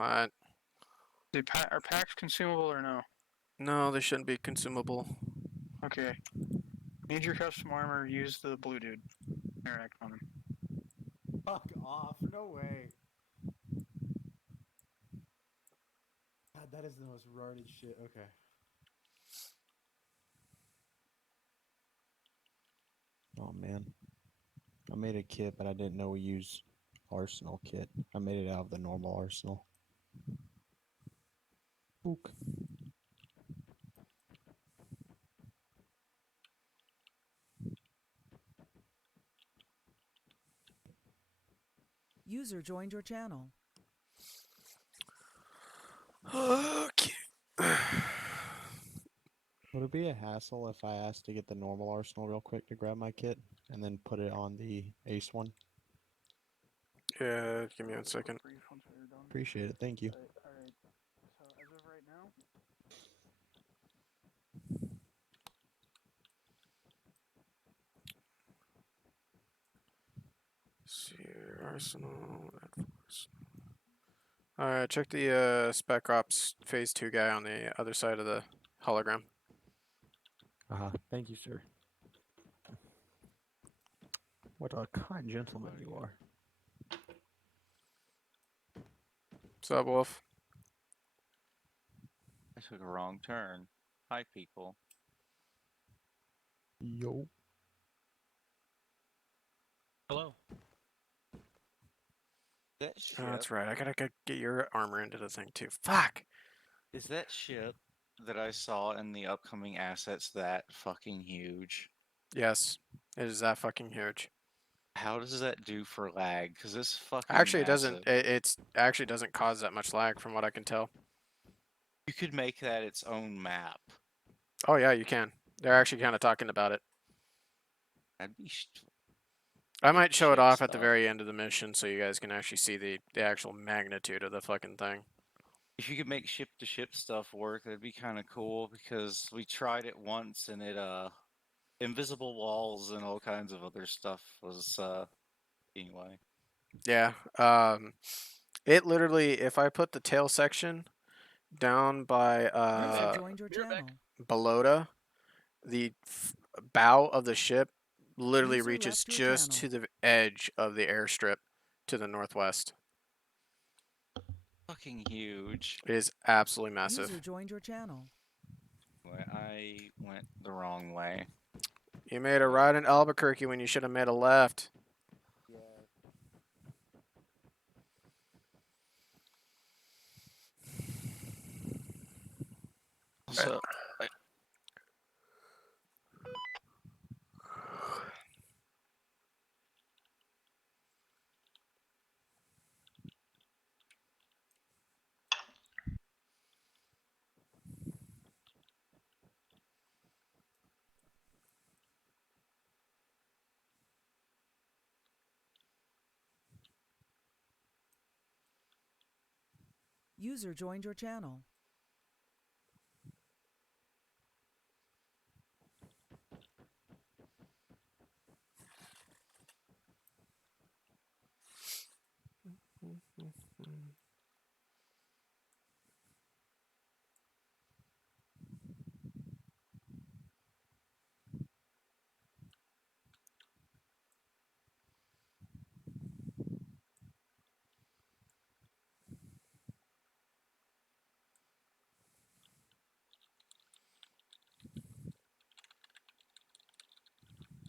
What? Are packs consumable or no? No, they shouldn't be consumable. Okay. Need your custom armor, use the blue dude. Interact on him. Fuck off. No way. God, that is the most retarded shit. Okay. Oh, man. I made a kit, but I didn't know we use arsenal kit. I made it out of the normal arsenal. Ook. User joined your channel. Okay. Would it be a hassle if I asked to get the normal arsenal real quick to grab my kit and then put it on the ace one? Yeah, give me 1 second. Appreciate it. Thank you. Alright. So as of right now, See arsenal. Alright, check the Spec Ops Phase 2 guy on the other side of the hologram. Thank you, sir. What a kind gentleman you are. What's up, Wolf? I took a wrong turn. Hi, people. Yo. Hello. That Oh, ship, that's right. I gotta get your armor into the thing too. Fuck! is that ship that I saw in the upcoming assets that fucking huge? Yes, it is that fucking huge. How does that do for lag? Because it's fucking Actually, it massive. doesn't. It's actually doesn't cause that much lag, from what I can tell. You could make that its own map. Oh yeah, you can. They're actually kind of talking about it. That'd be I might show it ship off at the stuff. very end of the mission so you guys can actually see the actual magnitude of the fucking thing. If you could make ship-to-ship stuff work, that'd be kind of cool because we tried it once and it invisible walls and all kinds of other stuff was anyway. Yeah. It literally, if I put the tail section down by User joined your channel. Belota, the bow of the ship literally User reaches left your just channel. to the edge of the airstrip to the northwest. Fucking huge. It is absolutely massive. User joined your channel. I went the wrong way. You made a right in Albuquerque when you should have made a left. So, User joined your channel.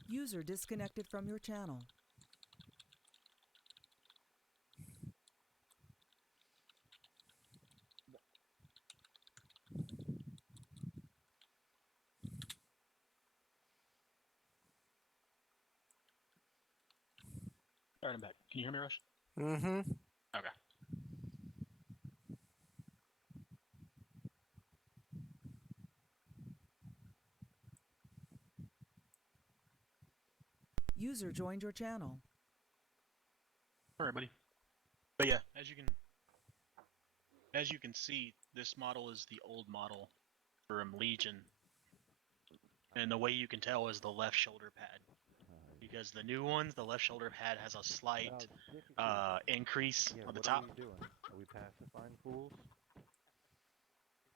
User disconnected from your channel. Alright, I'm back. Can you hear me, Rush? Mm-hmm. Okay. User joined your channel. Alright, buddy. But yeah, as you can see, this model is the old model from Legion. And the way you can tell is the left shoulder pad. You because the new ones, the left shoulder pad has a slight Oh, increase yeah, on the what top. are we doing? Are we pacifying fools?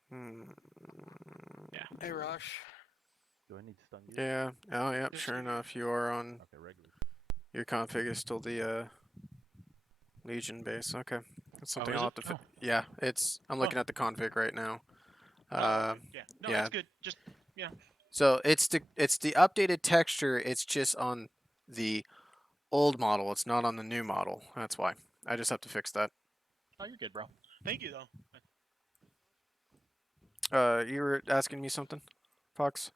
Hmm. Yeah. Hey, Rush. Do I need stun gear? Yeah. Oh, yep. Just Sure so you- enough, you are on. Okay, regular. Your config is still the Legion base. Okay, that's something is I'll it? have to. Oh. Yeah, it's. I'm looking at the config right now. Oh, okay. Yeah. No, yeah. it's good. Just So it's the updated texture. It's just on the old model. It's not on the new model. That's why. I just have to fix that. oh, you're good, bro. Thank you though. You were asking me something, Fox?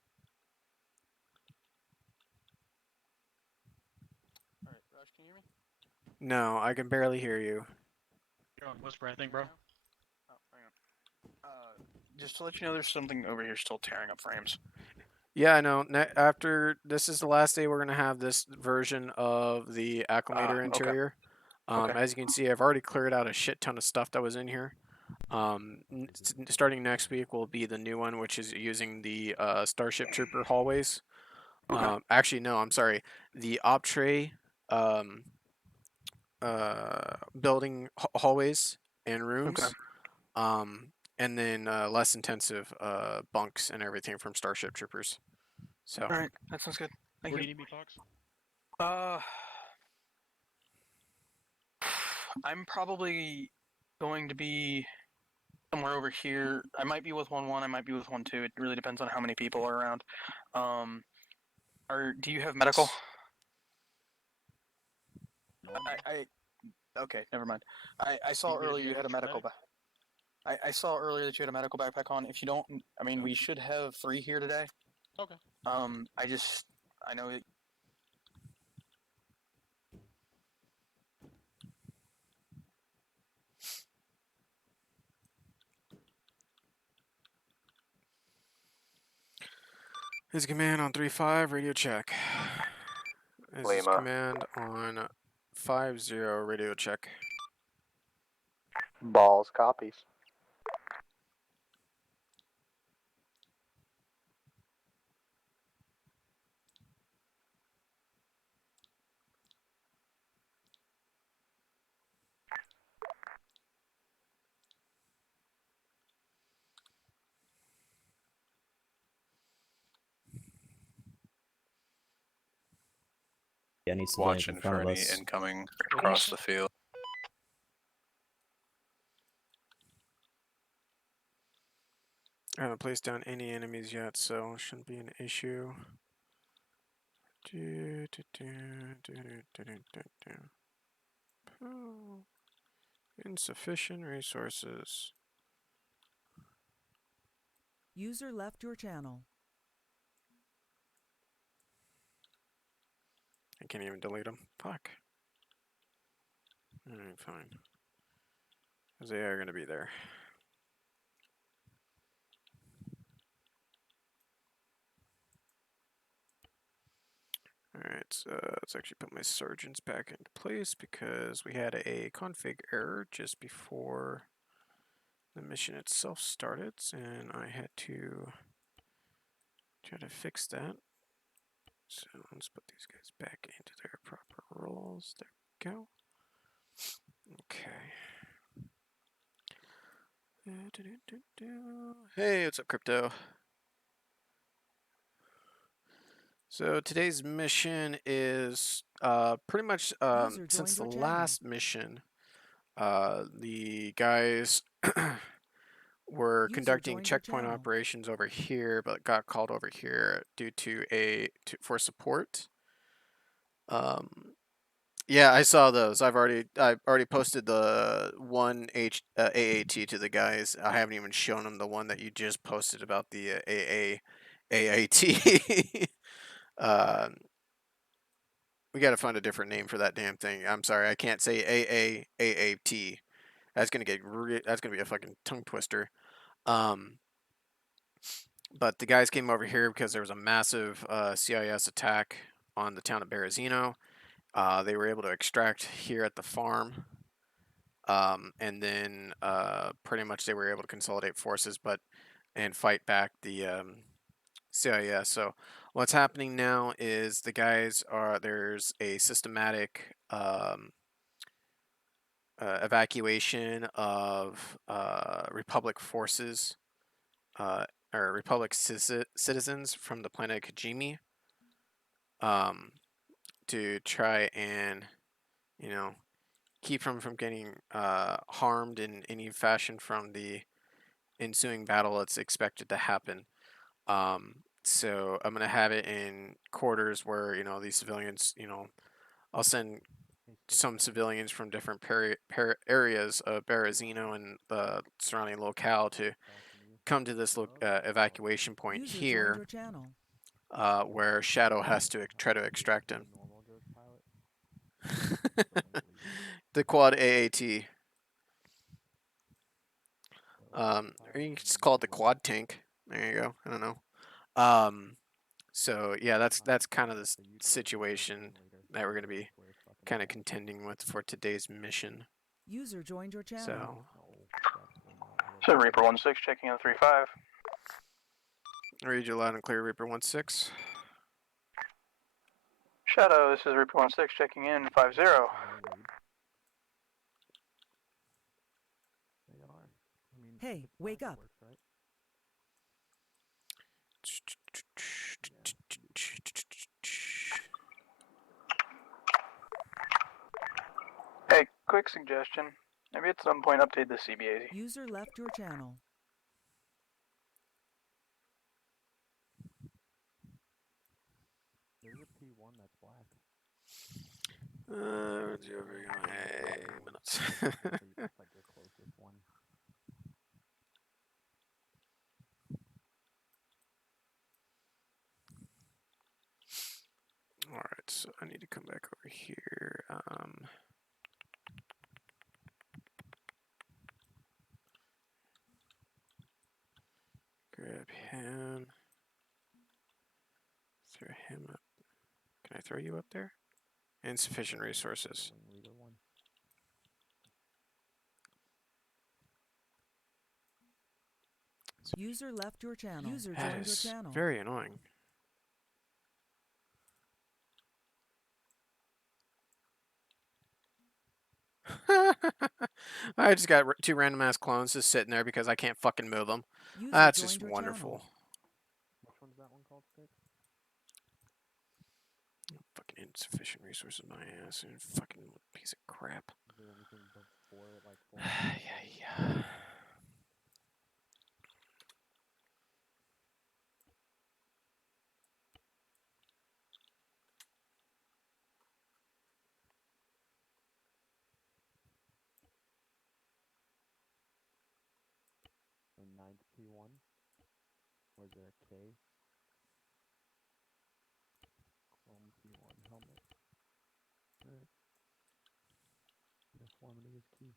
All right, Rush, can you hear me? No, I can barely hear you. You're on whisper, I think, bro. Oh, hang on. Just to let you know, there's something over here still tearing up frames. Yeah, I know. After this is the last day, we're gonna have this version of the acclimator Okay. interior. Okay. As you can see, I've already cleared out a shit ton of stuff that was in here. Starting next week will be the new one, which is using the Starship Trooper hallways. Okay. Actually, no, I'm sorry. The Optray building hallways and rooms. Okay. And then less intensive bunks and everything from Starship Troopers. So. All right, that sounds good. Thank Where do you. you need me, Fox? I'm probably going to be somewhere over here. I might be with 1-1. I might be with 1-2. It really depends on how many people are around. Do you have medical? No. Okay, never mind. I saw Need me to earlier you had a manage your medical medic? I saw earlier that you had a medical backpack on. If you don't, I mean, we should have 3 here today. Okay. I know it. His command on 3-5, radio check. This is Lima. command on 5-0, radio check. Balls copies. Yeah, needs to Watching in front for of any us. incoming across the field. I haven't placed down any enemies yet, so it shouldn't be an issue. Oh, insufficient resources. User left your channel. I can't even delete them. Fuck. Alright, fine. Because they are going to be there. Alright, so let's actually put my sergeants back into place because we had a config error just before the mission itself started, and I had to try to fix that. So let's put these guys back into their proper roles. There we go. Okay. Hey, what's up, Crypto? So today's mission is pretty much User since joined the your channel. last mission, the guys were User conducting joined your checkpoint channel. operations over here, but got called over here due to for support. Yeah, I saw those. I already posted the one AAT to the guys. I haven't even shown them the one that you just posted about the AAT. We got to find a different name for that damn thing. I'm sorry, I can't say AAT. That's gonna that's gonna be a fucking tongue twister. But the guys came over here because there was a massive CIS attack on the town of Berezino. They were able to extract here at the farm, and then pretty much they were able to consolidate forces, and fight back the So yeah, so what's happening now is the guys are there's a systematic evacuation of Republic forces or Republic citizens from the planet Kajimi um, to try and you know keep from getting harmed in any fashion from the ensuing battle that's expected to happen. So I'm gonna have it in quarters where these civilians, I'll send Hey, Stick, some send me civilians from different areas of Berezino and the surrounding locale to call from you. come to this evacuation point User joined here, your channel. where Shadow has to try to How extract do him. the normal Ghost pilot? So unbelievable. The quad AAT. Pilot Or you and can just then call it the the quad tank. There you go. I don't know. So yeah, that's kind of the the Utah situation later. that we're gonna be Swear fucking kind of to. contending with for today's mission. User joined your channel. So No, definitely not. What So the Reaper fuck? 1-6 checking in 3-5. read you loud and clear, Reaper 1-6. Shadow, this is Reaper 1-6 checking in 5-0. Can they read? They are. I mean, Hey, if wake Flash up. works, right? Hey, quick suggestion. Maybe at some point update the CBA. User left your channel. There's a P1 that's black. Hey, minutes. That's like your closest one. All right, so I need to come back over here. Grab him. Throw him up. Can I throw you up there? Insufficient resources. Wing Reader one. User left your channel. User That joined your is channel. very annoying. I just got two random ass clones just sitting there because I can't fucking move them. User That's joined just your wonderful. Which one's that one called, Stick? Fucking insufficient resources, my ass, and fucking piece of crap. Is there anything before like Yeah. the 9th P1? Or is there a K? Chrome P1 helmet. Alright. Deformity is key.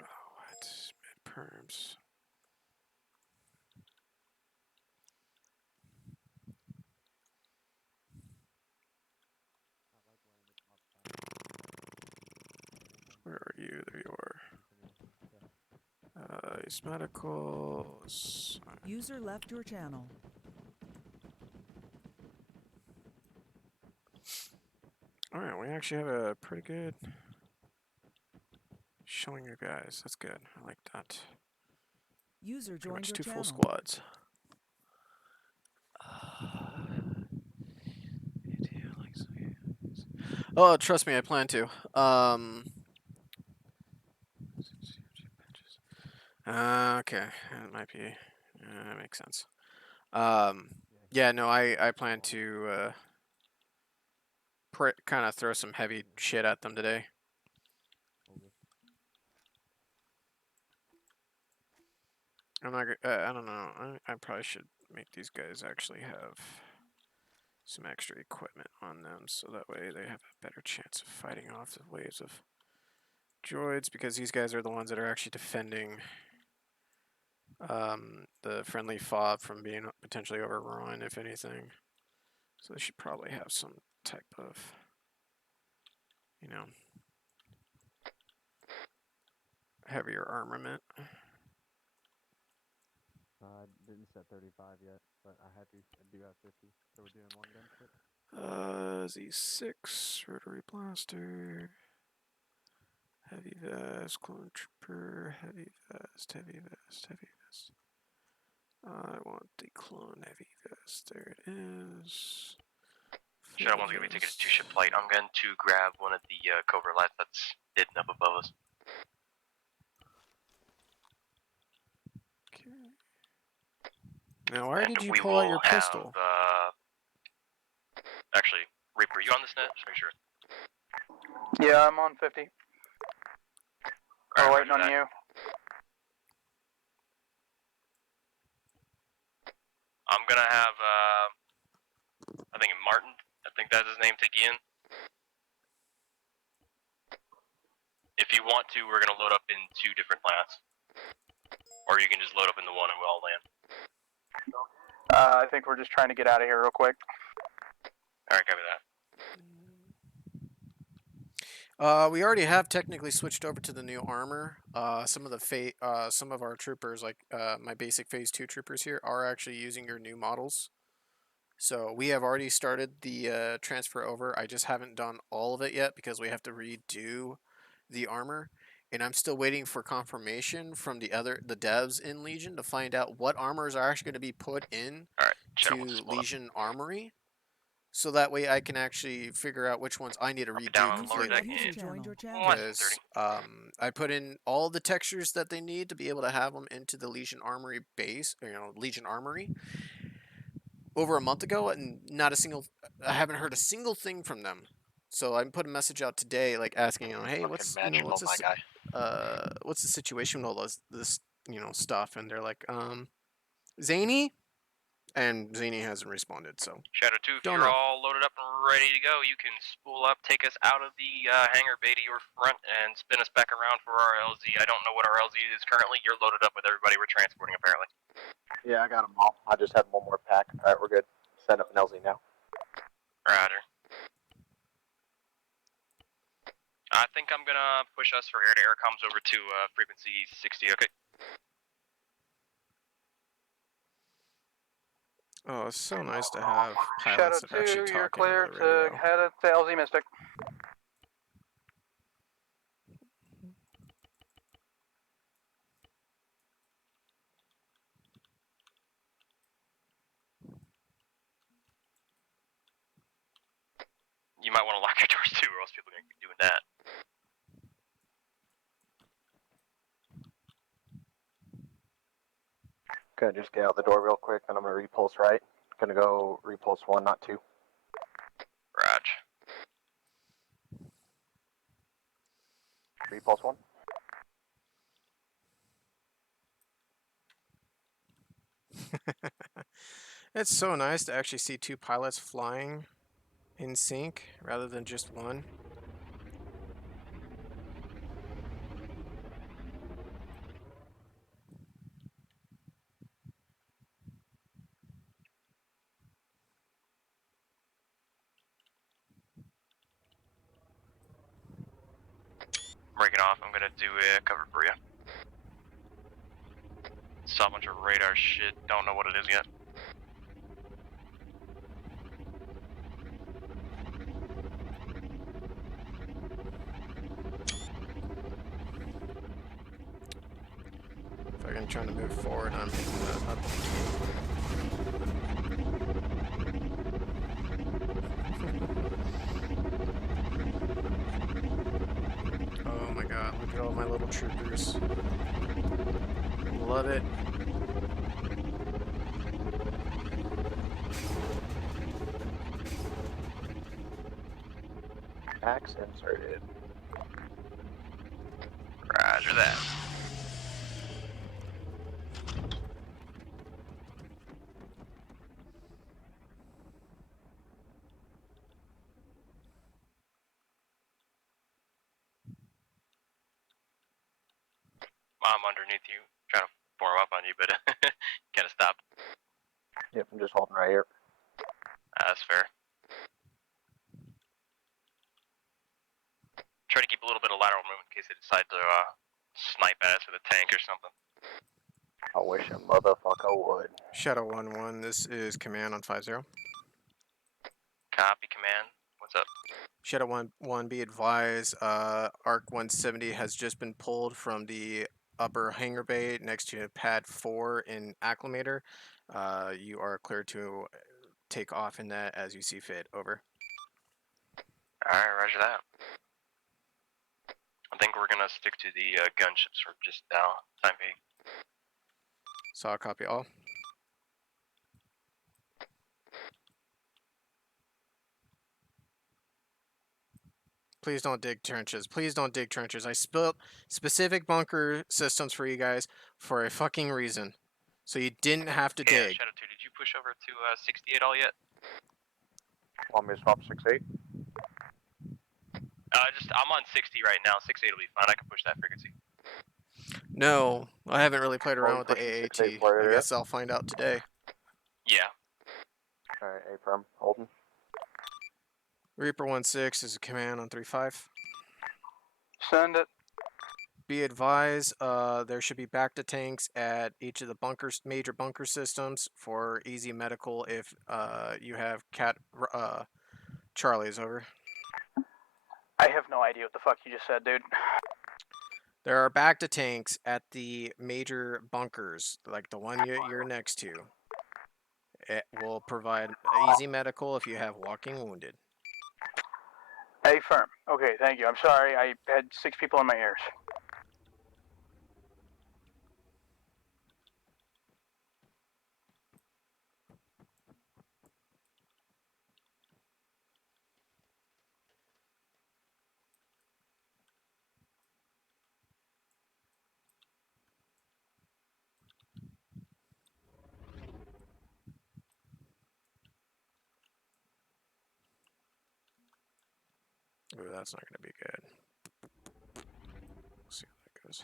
Oh, what? Mid perms. Where are you? There you are. These medicals. User left your channel. Alright, we actually have a pretty good showing you guys. That's good. I like that. User Pretty joined much your two full channel. squads. Oh, trust me, I plan to. Okay, that might be. That makes sense. Yeah, no, I plan to kind of throw some heavy shit at them today. I'm not. I don't know. I probably should make these guys actually have some extra equipment on them, so that way they have a better chance of fighting off the waves of droids, because these guys are the ones that are actually defending the friendly fob from being potentially overrun, if anything. So they should probably have some type of, you know, heavier armament. I didn't set 35 yet, but I do have 50. So we're doing one gunship. Z6, rotary blaster, heavy vest, clone trooper, heavy vest, heavy vest, heavy vest. I want the clone heavy vest. There it is. Shadow 1's gonna be taking a 2-ship flight. I'm going to grab one of the covert lights that's hidden up above us. Okay. Now, why did you pull out your pistol? Actually, Reaper, you on this net? Just make sure. Yeah, I'm on 50. Alright, We're waiting on you. I'm gonna have, I think Martin, I think that's his name, take you in. If you want to, we're gonna load up in 2 different plants. Or you can just load up in the one and we'll all land. I think we're just trying to get out of here real quick. Alright, copy that. We already have technically switched over to the new armor. Some of our troopers, like my basic phase 2 troopers here, are actually using your new models. So we have already started the transfer over. I just haven't done all of it yet because we have to redo the armor, and I'm still waiting for confirmation from the devs in Legion to find out what armors are actually going to be put in to Legion Armory. So that way I can actually figure out which ones I need to redo completely. Because I put in all the textures that they need to be able to have them into the Legion Armory base, Legion Armory, over a month ago, and I haven't heard a single thing from them. So I put a message out today, like asking, hey, what's the situation with all this stuff? And they're like, Zany? And Zany hasn't responded, so. Shadow 2, if you're all loaded up and ready to go, you can spool up, take us out of the hangar bay to your front, and spin us back around for our LZ. I don't know what our LZ is currently. You're loaded up with everybody we're transporting, apparently. Yeah, I got them all. I just had one more pack. Alright, we're good. Set up an LZ now. Roger. I think I'm gonna push us for air-to-air comms over to frequency 60, okay? Oh, it's so nice to have pilots that are actually talking. You're clear to head to LZ Mystic. You might want to lock your doors too, or else people are gonna keep doing that. Gonna just get out the door real quick, then I'm gonna repulse right. Gonna go repulse 1, not 2. Raj. Repulse 1. It's so nice to actually see 2 pilots flying in sync rather than just one. Breaking off, I'm gonna do a cover for you. Saw a bunch of radar shit, don't know what it is yet. If I'm trying to move forward, I'm picking that up. Oh my god, look at all my little troopers. Love it. Axe inserted. Roger that. I'm underneath you, trying to form up on you, but kind of stopped. Yep, I'm just holding right here. That's fair. Try to keep a little bit of lateral movement in case they decide to snipe at us with a tank or something. I wish a motherfucker would. Shadow 1-1, this is command on 5-0. Copy, command. What's up? Shadow 1-1, be advised, Arc 170 has just been pulled from the upper hangar bay next to pad 4 in Acclimator. You are clear to take off in that as you see fit. Over. Alright, roger that. I think we're gonna stick to the gunships for just now, time being. Saw copy all. Please don't dig trenches. Please don't dig trenches. I built specific bunker systems for you guys for a fucking reason. So you didn't have to Yeah, dig. Shadow 2, did you push over to 68 all yet? Want me to swap 6-8? I'm on 60 right now. 68 will be fine. I can push that frequency. No, I haven't really played around with the pushing AAT. 6-8 for I area. guess I'll find out today. Yeah. Alright, A-firm, holding. Reaper 1-6 is a command on 3-5. Send it. Be advised, there should be back to tanks at each of the bunkers, major bunker systems for easy medical if you have Charlie's. Over. I have no idea what the fuck you just said, dude. There are back to tanks at the major bunkers, like the one you're next to. It will provide easy medical if you have walking wounded. Hey, firm. Okay, thank you. I'm sorry. I had 6 people in my ears. Ooh, that's not going to be good. We'll see how that goes.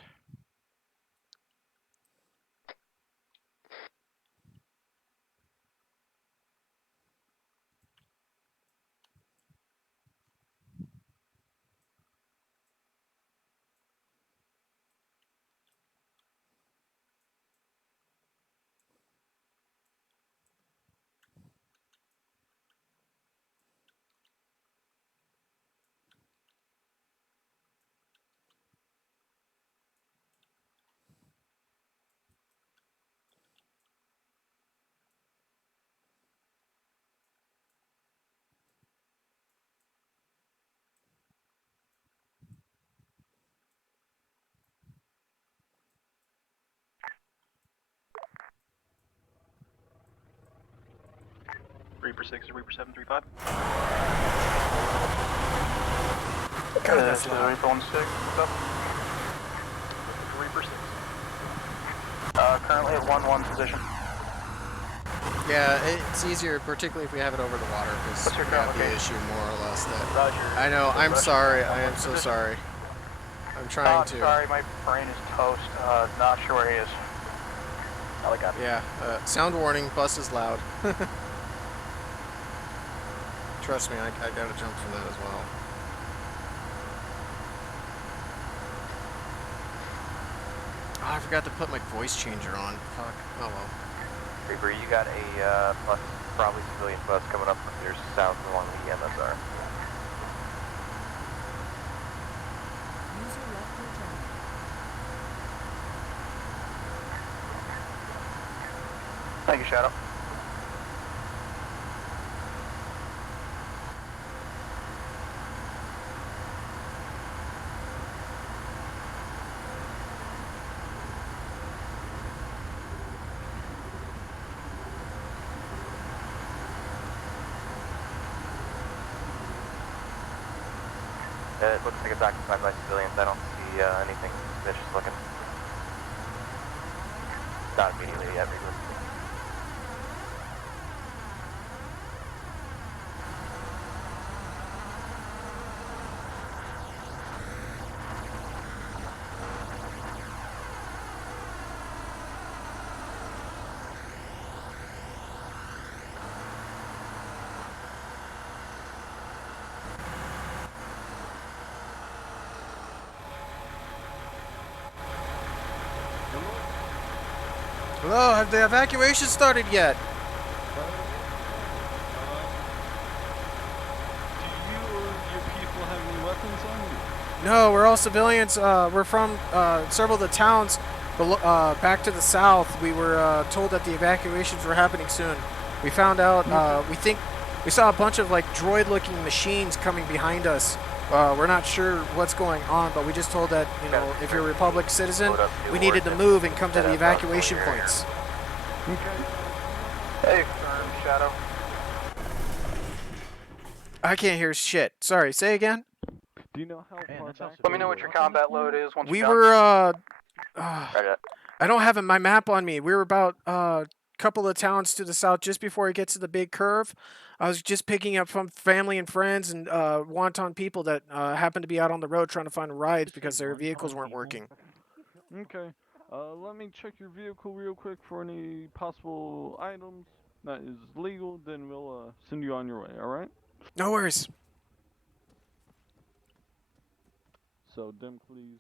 Reaper 6 or Reaper 735? God, that's loud. Reaper 1-6. What's up? Reaper 6. Currently at 1-1 position. Yeah, it's easier, particularly if we have it over the water, because What's we your have count? the Okay. issue more or less that... Roger. I know, I'm Roger. sorry, I am so sorry. I'm trying to... Sorry, my brain is toast. Not sure where he is. Oh, I got it. Yeah, sound warning, bus is loud. Trust me, I gotta jump for that as well. Oh, I forgot to put my voice changer on. Fuck. Oh well. Reaper, you got a bus, probably civilian bus coming up from your south along the MSR. User left your channel. Thank you, Shadow. It looks like it's occupied by civilians. I don't see anything suspicious looking. Not immediately yet, Reaper. Hello, have the evacuation started yet? Do you or your people have any weapons on you? No, we're all civilians. We're from several of the towns back to the south. We were told that the evacuations were happening soon. We found out, we saw a bunch of like droid-looking machines coming behind us. We're not sure what's going on, but we just told that, you know, if you're a Republic citizen, we needed to move and come to the evacuation points. Hey, firm, Shadow. I can't hear shit. Sorry, say again? Do you know how far back? Let me know what your combat load is once We you're done. were, Right. I don't have my map on me. We were about a couple of towns to the south just before it gets to the big curve. I was just picking up from family and friends and wanton people that happened to be out on the road trying to find rides because their vehicles weren't working. Okay. Let me check your vehicle real quick for any possible items that is legal. Then we'll send you on your way. All right. No worries. So, dim, please.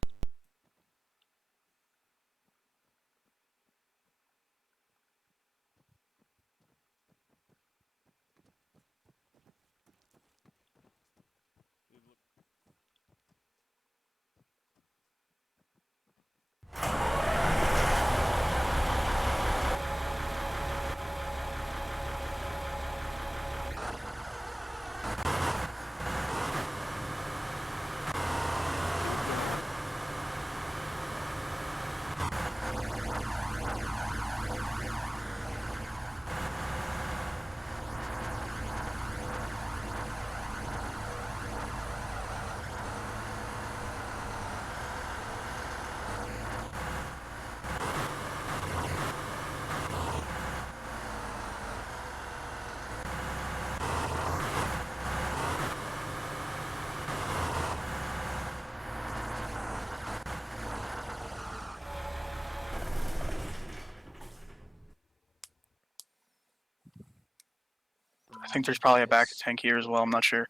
I think there's probably a back tank here as well. I'm not sure.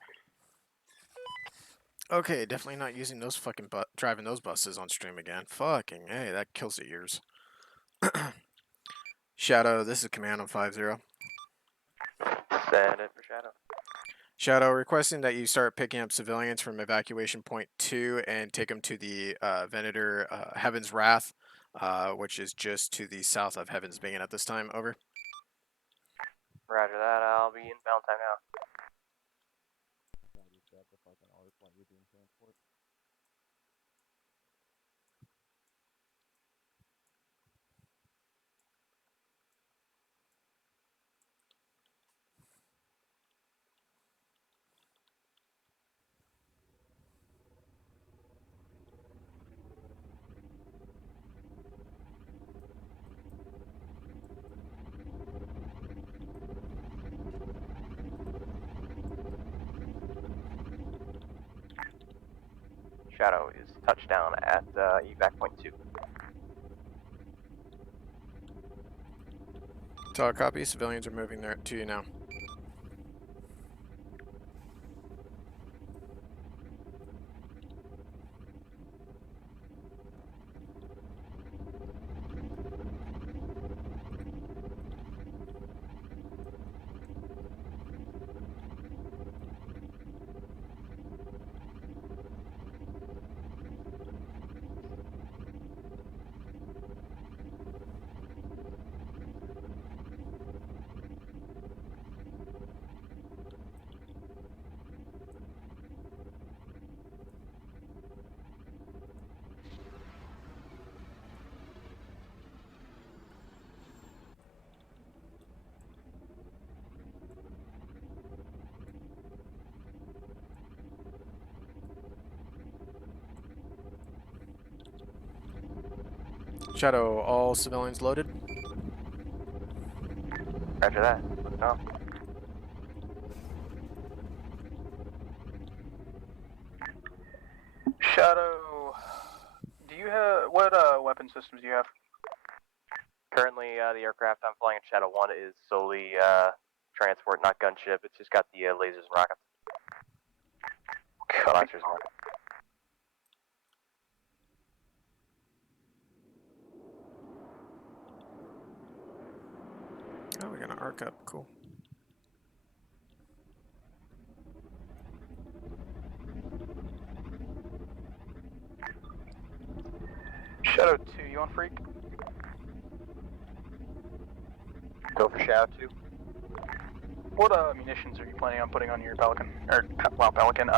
Okay, definitely not using those fucking driving those buses on stream again. Fucking hey, that kills the ears. Shadow, this is Command on 50. Send it for Shadow. Shadow, requesting that you start picking up civilians from evacuation point 2 and take them to the Venator Heaven's Wrath, which is just to the south of Heaven's Bane at this time. Over. Roger that. I'll be in Valentine now. Shadow is touchdown at evac point 2. Solid copy. Civilians are moving there to you now. Shadow, all civilians loaded. Roger that. No. Shadow, do you have what weapon systems do you have? Currently, the aircraft I'm flying in Shadow 1 is solely transport, not gunship. It's just got the lasers and rockets. Blasters and rockets. arc up. Cool. Shadow 2, you on freak? Go for Shadow 2. What munitions are you planning on putting on your Pelican? Or, well, Pelican,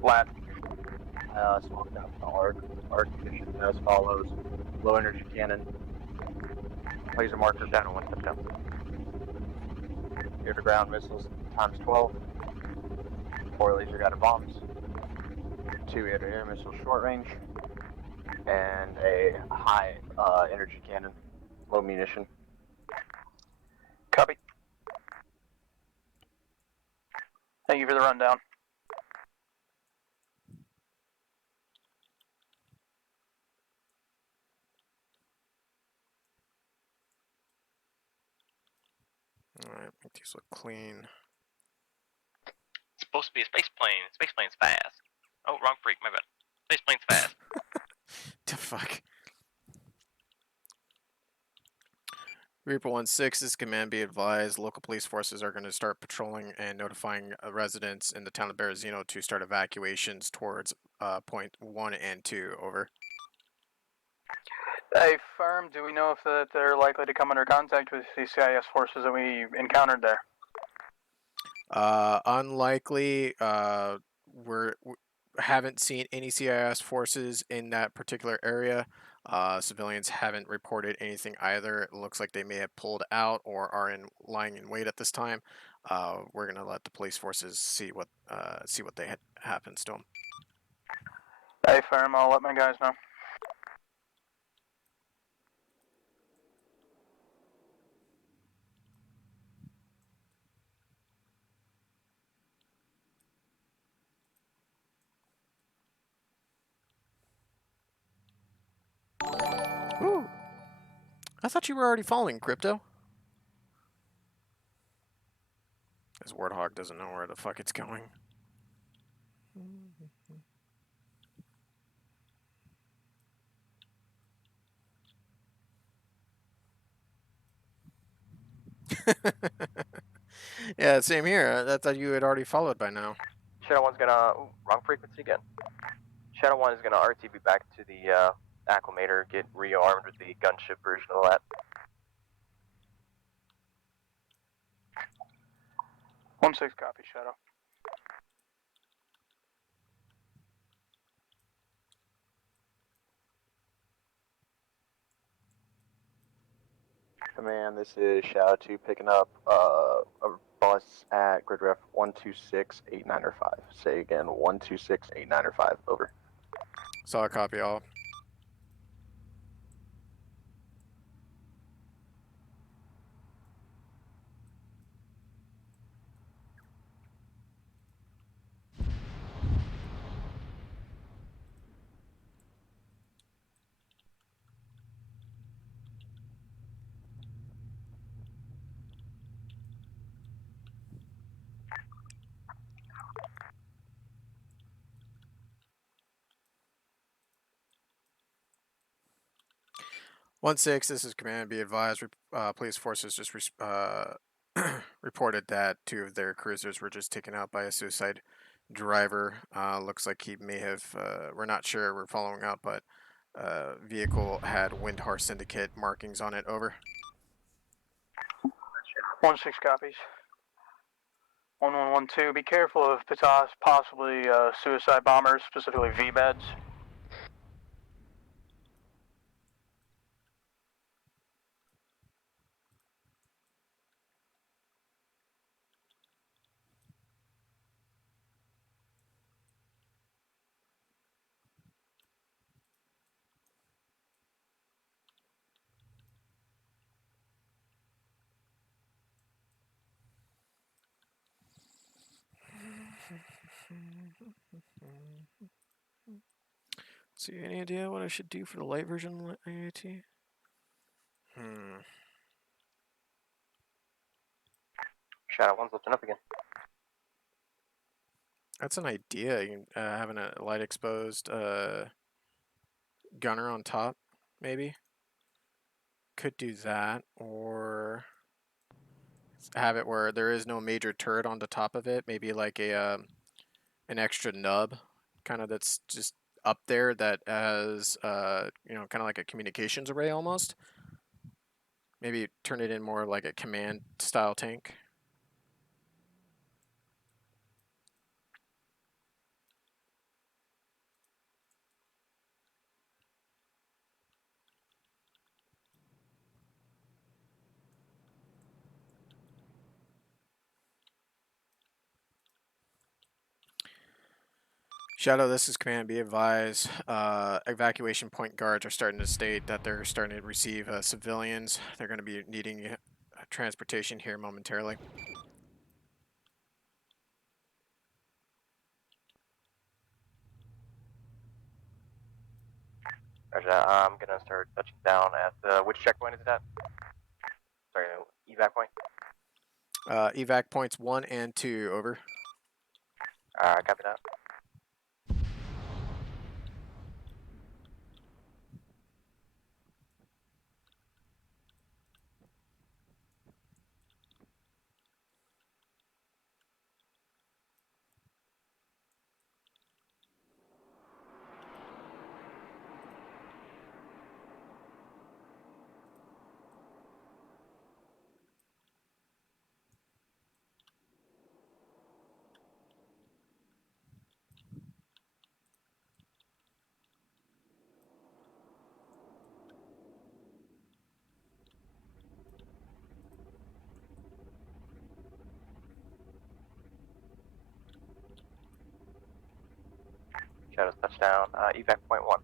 Lat. Smoke down arc. Arc munition as follows. Low energy cannon. Laser marker down and 1 step down. Air to ground missiles times 12. 4 laser guided bombs. 2 air to air missiles short range. And a high energy cannon. Low munition. Copy. Thank you for the rundown. Alright, make these look clean. It's supposed to be a space plane. Space plane's fast. Oh, wrong freak, my bad. Space plane's fast. The fuck? Reaper 1-6, this command be advised, local police forces are going to start patrolling and notifying residents in the town of Berezino to start evacuations towards point 1 and 2, over. Hey, firm, do we know if they're likely to come under contact with the CIS forces that we encountered there? Unlikely, we haven't seen any CIS forces in that particular area. Civilians haven't reported anything either. It looks like they may have pulled out or are lying in wait at this time. We're gonna let the police forces see what happens to them. Hey, firm, I'll let my guys know. Ooh. I thought you were already following Crypto. This Warthog doesn't know where the fuck it's going. Yeah, same here. I thought you had already followed by now. Shadow 1's gonna... Ooh, wrong frequency again. Shadow 1 is gonna RTB back to the acclimator, get rearmed with the gunship version of that. 1-6, copy, Shadow. Command, this is Shadow 2 picking up a bus at grid ref 1268905. Say again, 1268905, over. Saw a copy all. One six, this is command. Be advised, police forces just reported that 2 of their cruisers were just taken out by a suicide driver. Looks like he may have. We're not sure. We're following up, but vehicle had Windhar Syndicate markings on it. Over. 1-6 copies. 1112, be careful of possibly suicide bombers, specifically V-beds. See, any idea what I should do for the light version AAT? Shadow 1's lifting up again. That's an idea. You can, having a light exposed gunner on top, maybe. Could do that, or have it where there is no major turret on the top of it. Maybe like a an extra nub, kind of that's just up there that has you know, kind of like a communications array almost. Maybe turn it in more like a command style tank. Shadow, this is command. Be advised, evacuation point guards are starting to state that they're starting to receive civilians. They're going to be needing transportation here momentarily. Roger that. I'm gonna start touching down at the, which checkpoint is it at? Sorry, evac point? Evac points 1 and 2, over. Copy that. Shadow's touchdown, evac point 1.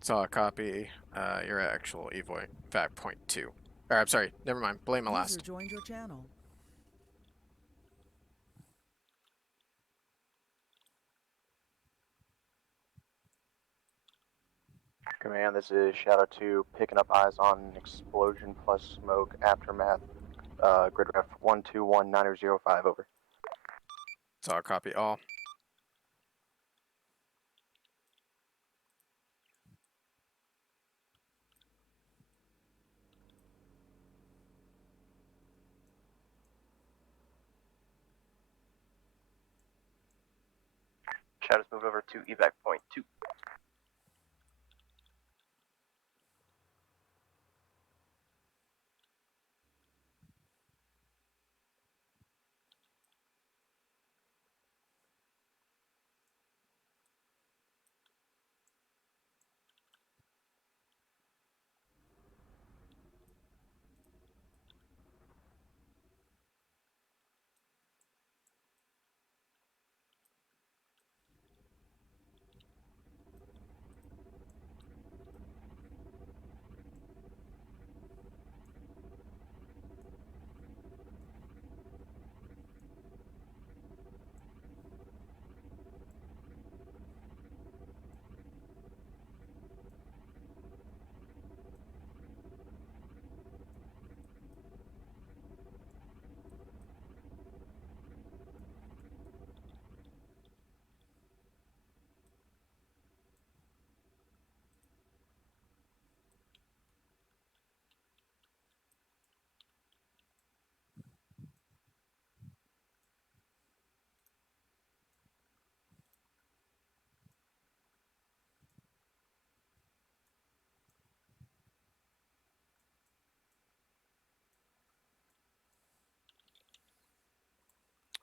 Saw a copy. Your actual evac point 2. Or, I'm sorry, never mind. Blame my User last. joined your channel. Command, this is Shadow 2, picking up eyes on explosion plus smoke aftermath, grid ref 1219005, over. Saw a copy all. Shadow's moved over to evac point 2.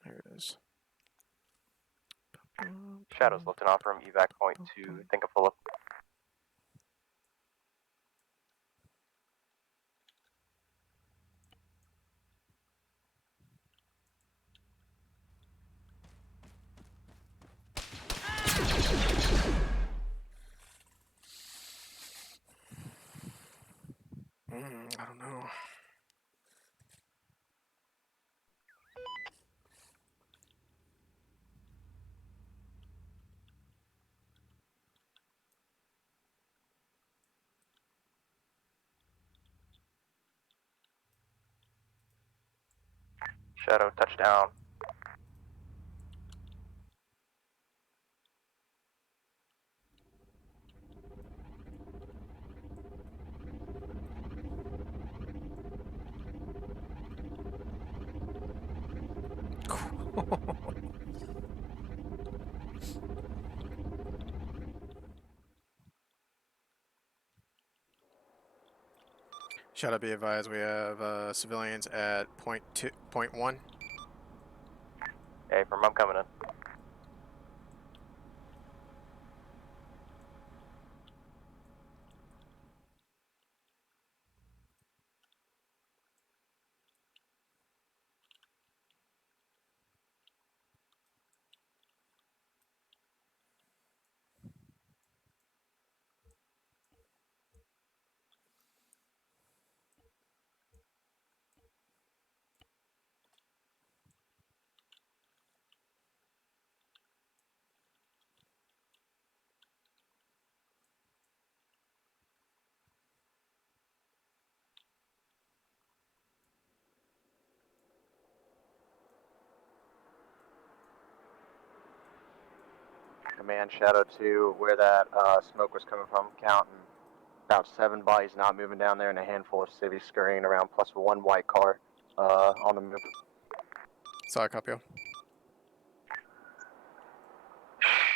There it is. Shadow's lifting off from evac point 2, think of Philip. I don't know. Shadow touchdown. Shall I be advised? We have civilians at point 1. Hey, from I'm coming in. Command Shadow 2, where that smoke was coming from, counting about 7 bodies not moving down there and a handful of civvies scurrying around, plus 1 white car on the move. Sorry, copy.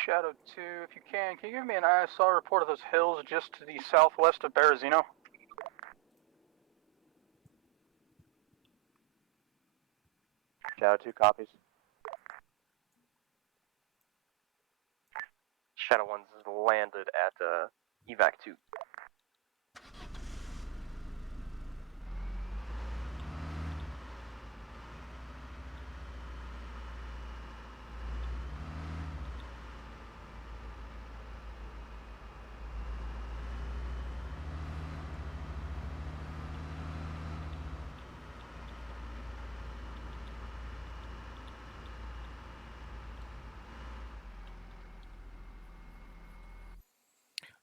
Shadow 2, if you can you give me an ISR report of those hills just to the southwest of Berezino? Shadow 2 copies. Shadow 1's landed at evac 2.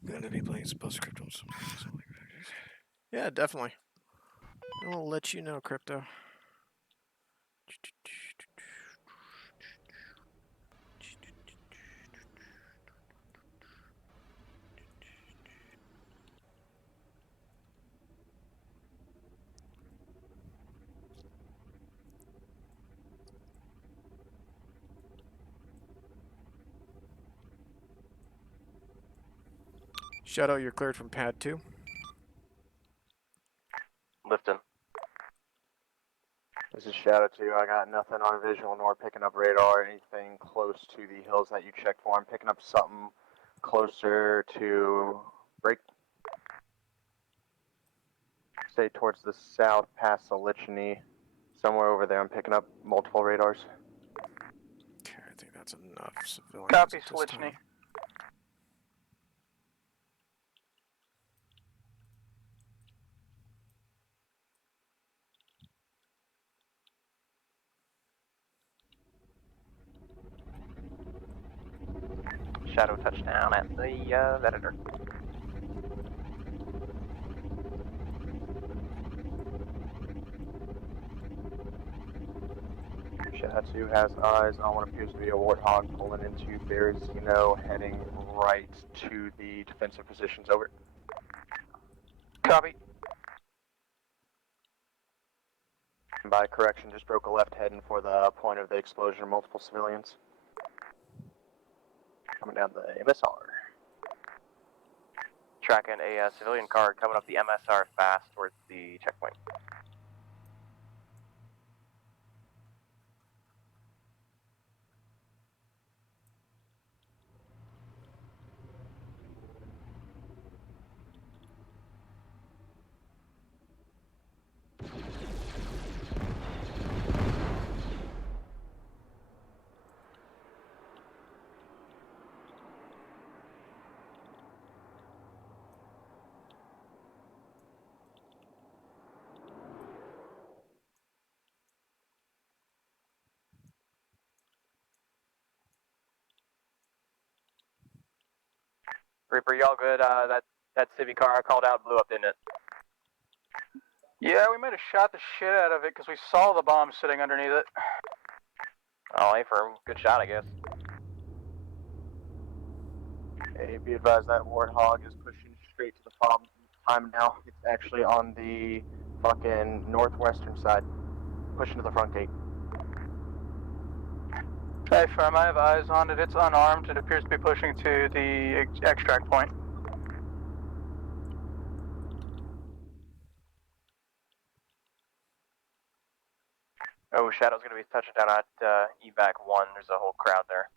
Gonna be playing some postscript on some. Yeah, definitely. I'll let you know, Crypto. Shadow, you're cleared from pad 2. Lifton. This is Shadow 2. I got nothing on visual nor picking up radar or anything close to the hills that you checked for. I'm picking up something closer to break. Stay towards the south past the Licheny. Somewhere over there I'm picking up multiple radars. Okay, I think that's enough civilians. Copy, at this Licheny. time. Shadow touchdown at the Venator. Shadow 2 has eyes on what appears to be a warthog pulling into Berezino, heading right to the defensive positions. Over. Copy. By correction, just broke a left heading for the point of the explosion of multiple civilians. Coming down the MSR. Tracking a civilian car coming up the MSR fast towards the checkpoint. Reaper, y'all good? That Civic car I called out blew up, didn't it? Yeah, we might have shot the shit out of it because we saw the bomb sitting underneath it. Oh, hey, firm. Good shot, I guess. Hey, be advised that Warthog is pushing straight to the bomb time now. It's actually on the fucking northwestern side, pushing to the front gate. Hey, firm, I have eyes on it. It's unarmed. It appears to be pushing to the extract point. Oh, Shadow's gonna be touching down at evac 1. There's a whole crowd there.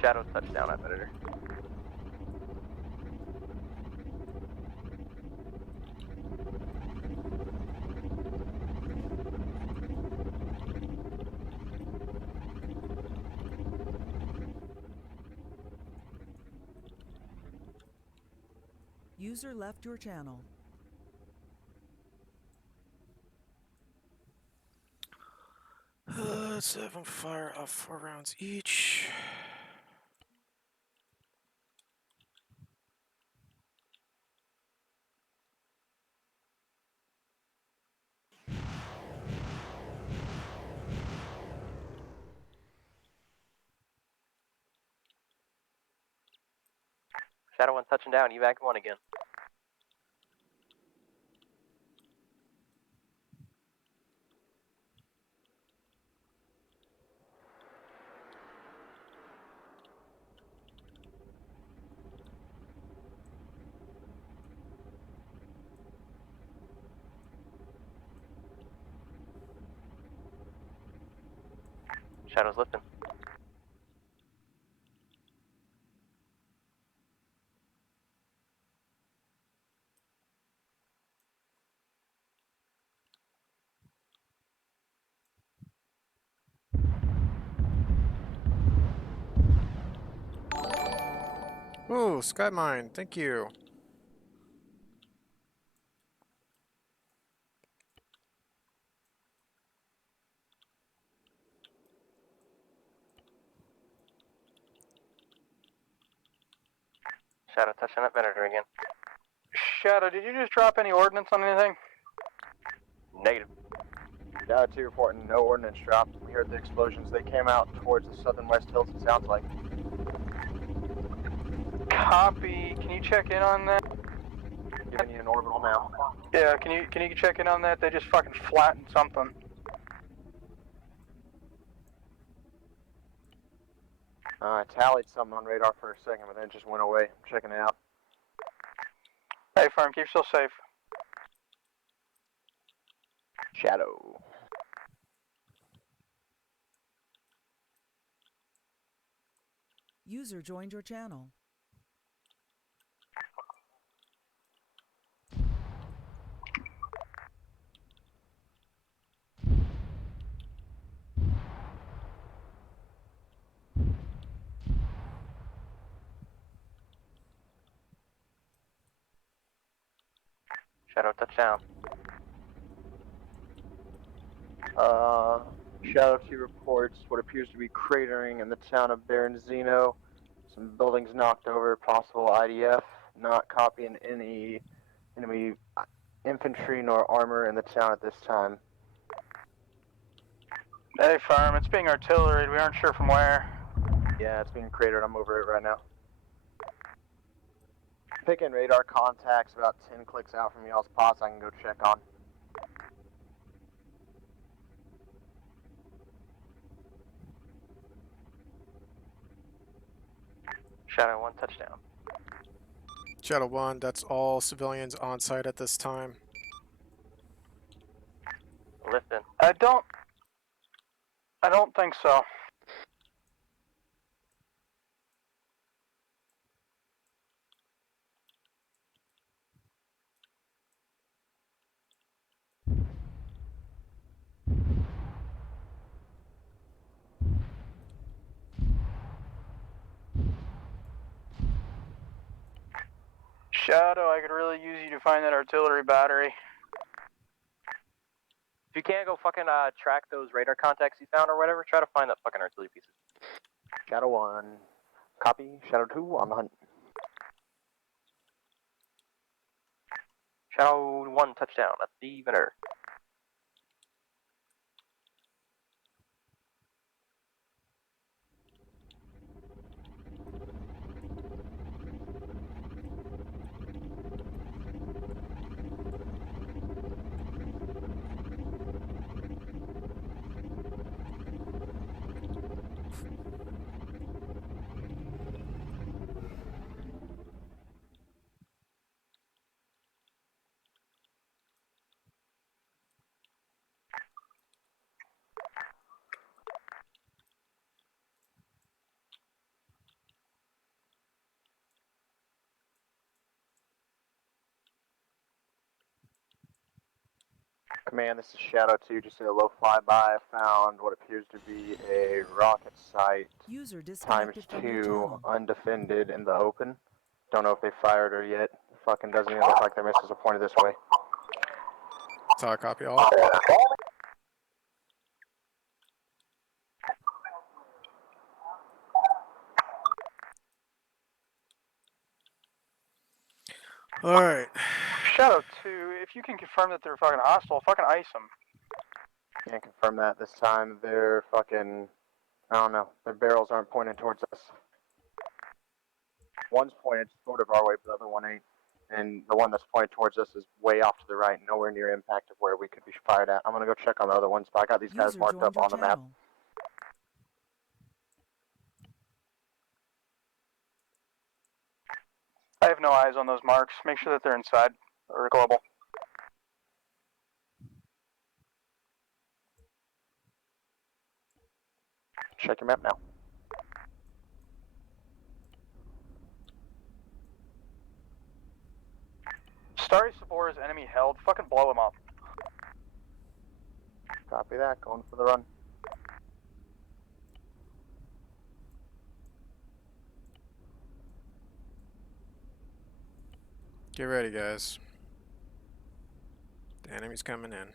Shadow touchdown at editor. User left your channel. Let's have them fire off 4 rounds each. Shadow 1 touching down, evac 1 again. Shadow's lifting. Ooh, sky mine, thank you. Shadow touching at editor again. Shadow, did you just drop any ordnance on anything? Negative. Shadow 2 reporting no ordnance drop. We heard the explosions. They came out towards the southern west hills, it sounds like. Copy. Can you check in on that? Giving you an orbital now. Yeah, can you check in on that? They just fucking flattened something. I tallied something on radar for a second, but then it just went away. I'm checking it out. Hey, firm, keep yourself safe. Shadow. User joined your channel. Shadow touchdown. Shadow 2 reports what appears to be cratering in the town of Berenzino. Some buildings knocked over, possible IDF. Not copying any enemy infantry nor armor in the town at this time. Hey, firm, it's being artillery. We aren't sure from where. Yeah, it's being cratered. I'm over it right now. Picking radar contacts about 10 clicks out from y'all's pots I can go check on. Shadow 1 touchdown. Shadow 1, that's all civilians on site at this time. Lifting. I don't think so. Shadow, I could really use you to find that artillery battery. If you can't go fucking track those radar contacts you found or whatever, try to find that fucking artillery pieces. Shadow 1. Copy. Shadow 2 on the hunt. Shadow 1 touchdown. That's the winner. Command, this is Shadow 2. Just did a low flyby. Found what appears to be a rocket site User times disconnected from your 2 channel. undefended in the open. Don't know if they fired her yet. Fucking doesn't even look like their missiles are pointed this way. So I copy all. Alright. Shadow 2, if you can confirm that they're fucking hostile, fucking ice them. Can't confirm that this time. They're fucking, I don't know. Their barrels aren't pointed towards us. One's pointed sort of our way, but the other one ain't. And the one that's pointed towards us is way off to the right, nowhere near impact of where we could be fired at. I'm gonna go check on the other ones, but I got these guys User marked joined up your on the map. channel. I have no eyes on those marks. Make sure that they're inside or global. Check your map now. Starry Sabora's enemy held. Fucking blow him up. Copy that. Going for the run. Get ready, guys. The enemy's coming in.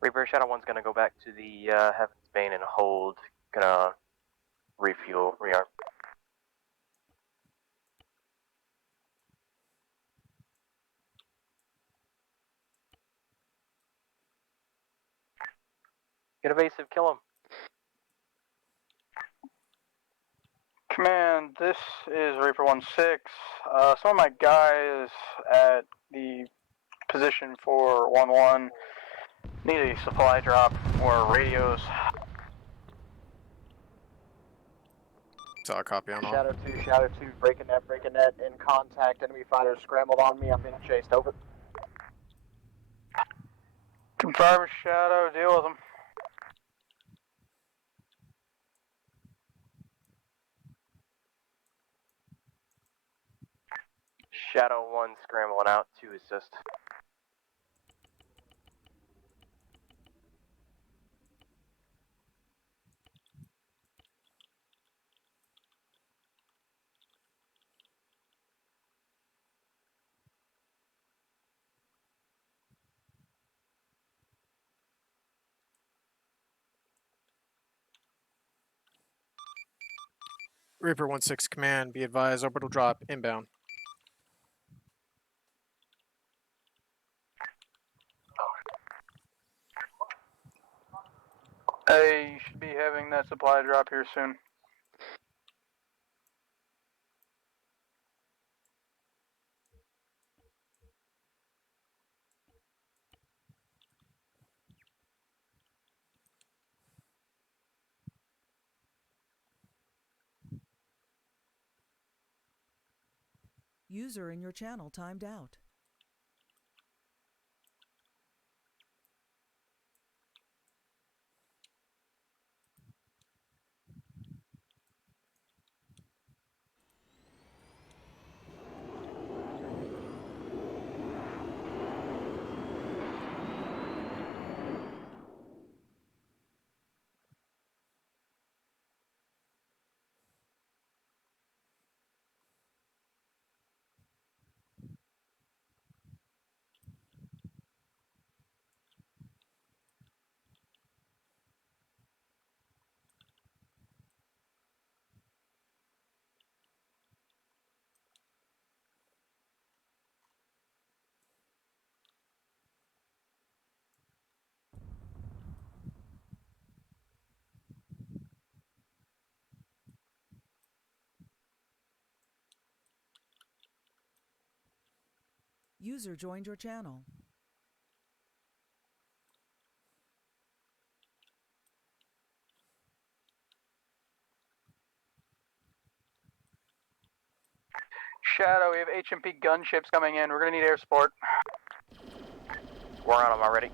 Reaper Shadow 1's gonna go back to the Heaven's Bane and hold. Gonna refuel, rearm. Get evasive, kill him. Command, this is Reaper 1-6. Some of my guys at the position for 1-1 need a supply drop or radios. So I copy on all. Shadow 2, breaking net, in contact. Enemy fighters scrambled on me. I'm being chased, over. Confirm Shadow, deal with them. Shadow 1 scrambling out to assist. Reaper 1-6 command, be advised, orbital drop inbound. Hey, you should be having that supply drop here soon. User in your channel timed out. User joined your channel. Shadow, we have HMP gunships coming in. We're gonna need air support. We're on them already.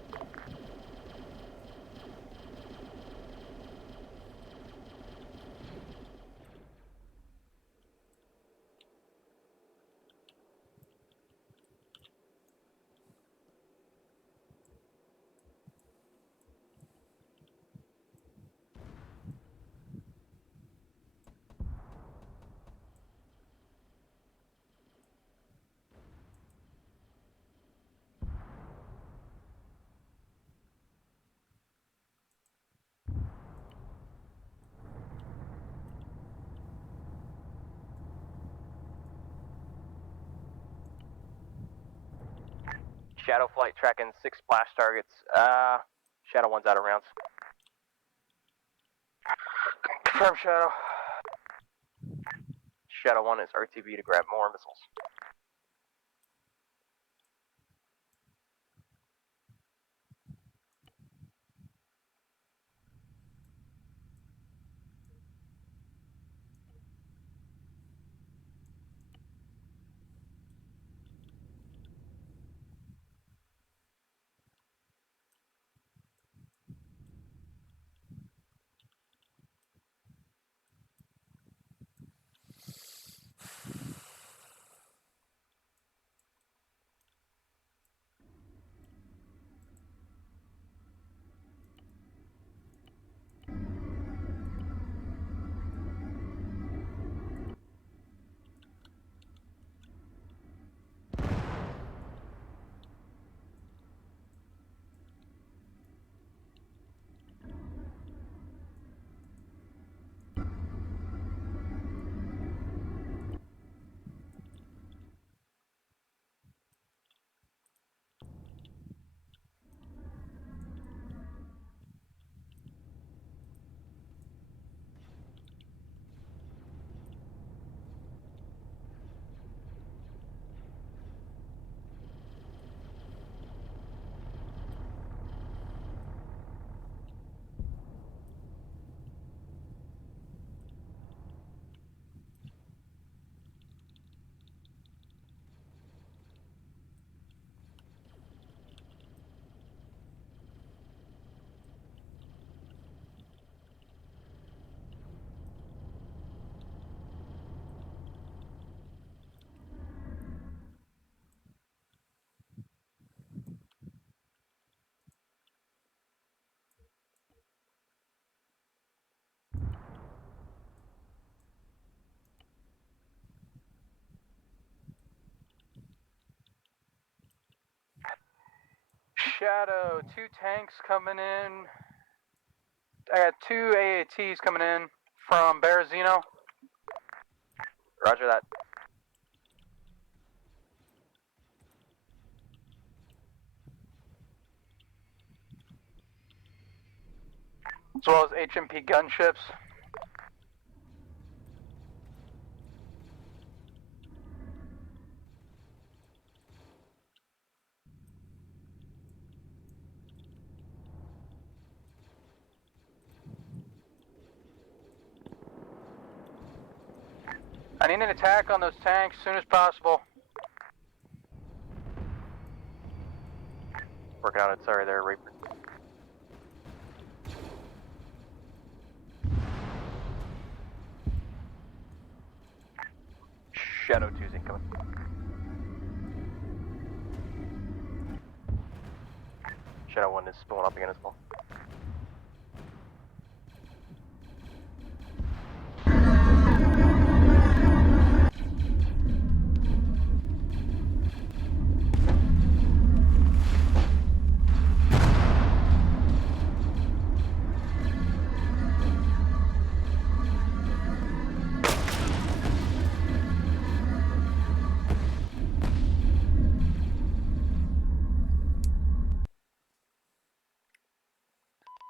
Shadow flight tracking 6 splash targets. Shadow 1's out of rounds. Confirm, Shadow. Shadow 1 is RTV to grab more missiles. Shadow, 2 tanks coming in. I got 2 AATs coming in from Berezino. Roger that. As well as HMP gunships. I need an attack on those tanks as soon as possible. Working on it, sorry there, Reaper. Shadow 2's incoming. Shadow 1 is spooling up again as well.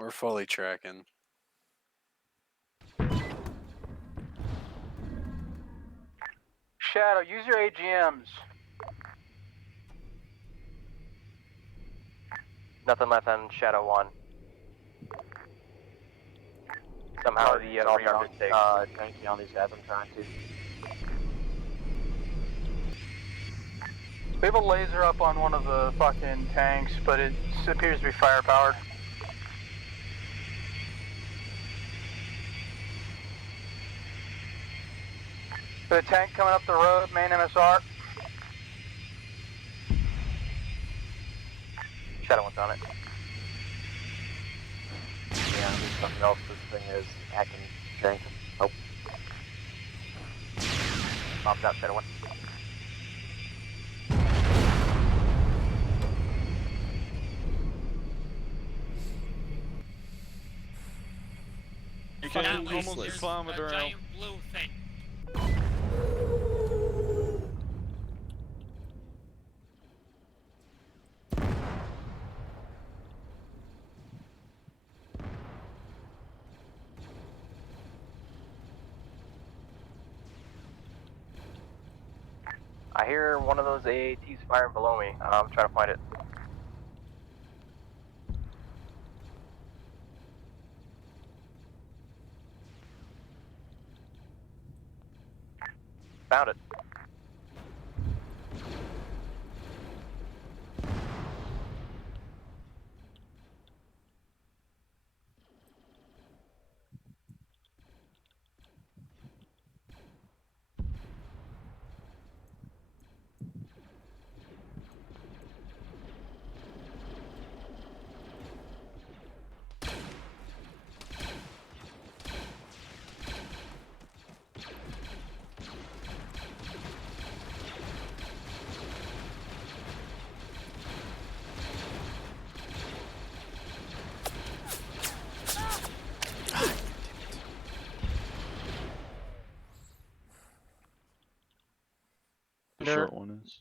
We're fully tracking. Shadow, use your AGMs. Nothing left on Shadow 1. Somehow the rearmed tanky on these guys, I'm trying to. We have a laser up on one of the fucking tanks, but it appears to be fire powered. The tank coming up the road, main MSR. Shadow 1's on it. Yeah, there's something else this thing is acting dank. Oh. Bombs out, Shadow 1. You can almost climb it around. Giant blue thing. I hear one of those AATs firing below me. I'm trying to find it. Found it. The short one is.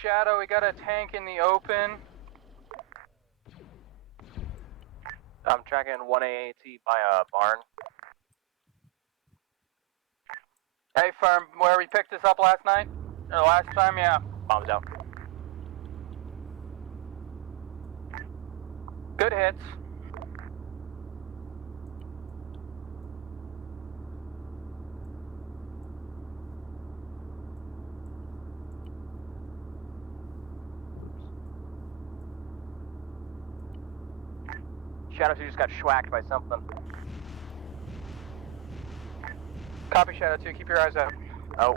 Shadow, we got a tank in the open. I'm tracking one AAT by a barn. Hey, firm, where we picked this up last night? Or last time, yeah. Bombs out. Good hits. Shadow 2 just got schwacked by something. Copy, Shadow 2, keep your eyes out. Oh.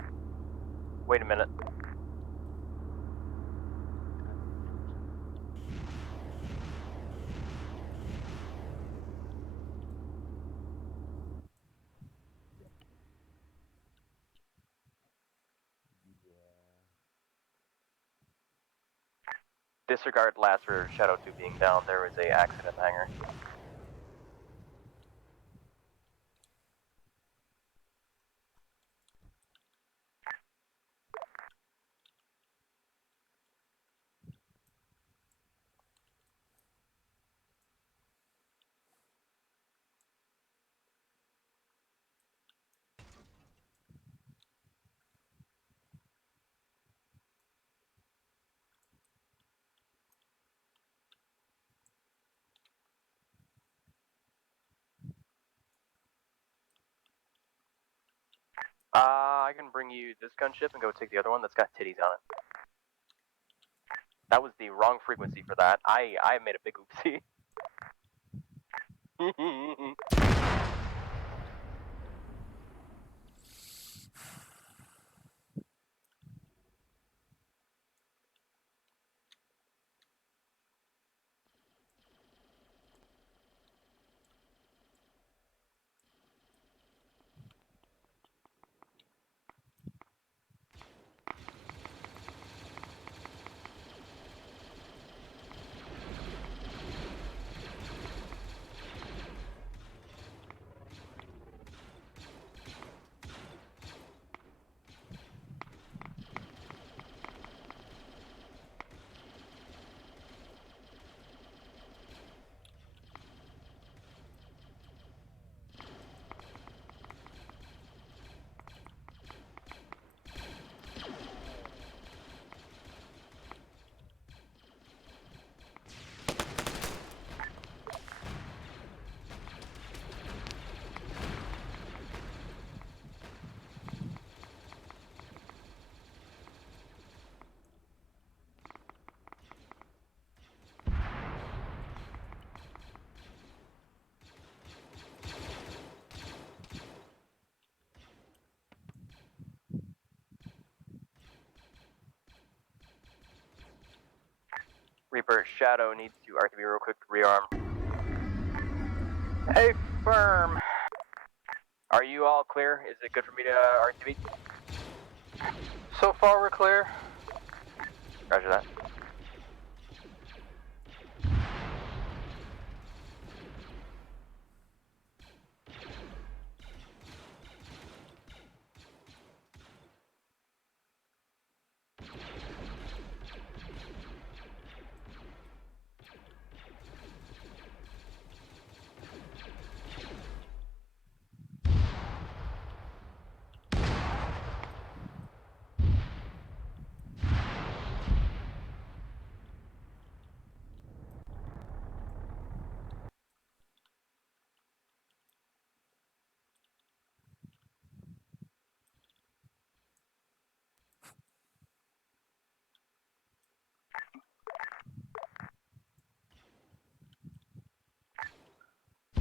Wait a minute. Disregard last for Shadow 2 being down. There was a accident hangar. I can bring you this gunship and go take the other one that's got titties on it. That was the wrong frequency for that. I made a big oopsie. Reaper, Shadow needs to RTB real quick to rearm. Hey, firm. Are you all clear? Is it good for me to RTB? So far, we're clear. Roger that.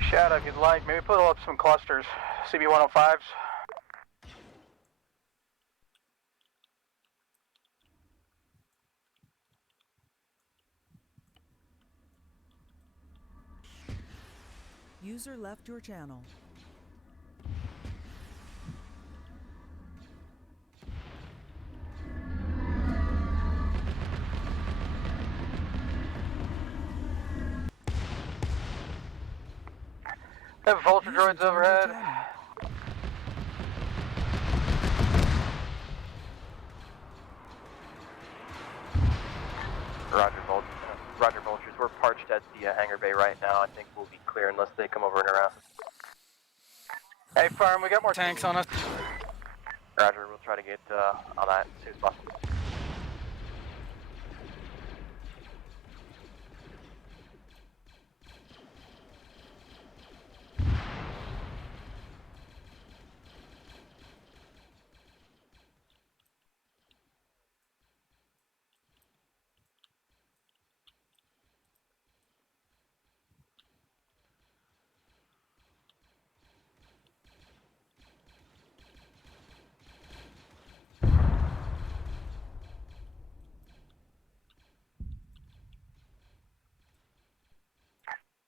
Shadow, if you'd like, maybe put up some clusters, CB-105s. User left your channel. Have vulture User droids joined your overhead. channel. Roger Vultures. We're parched at the hangar bay right now. I think we'll be clear unless they come over and harass us. Hey, firm, we got more Tanks on us. Roger, we'll try to get on that as soon as possible.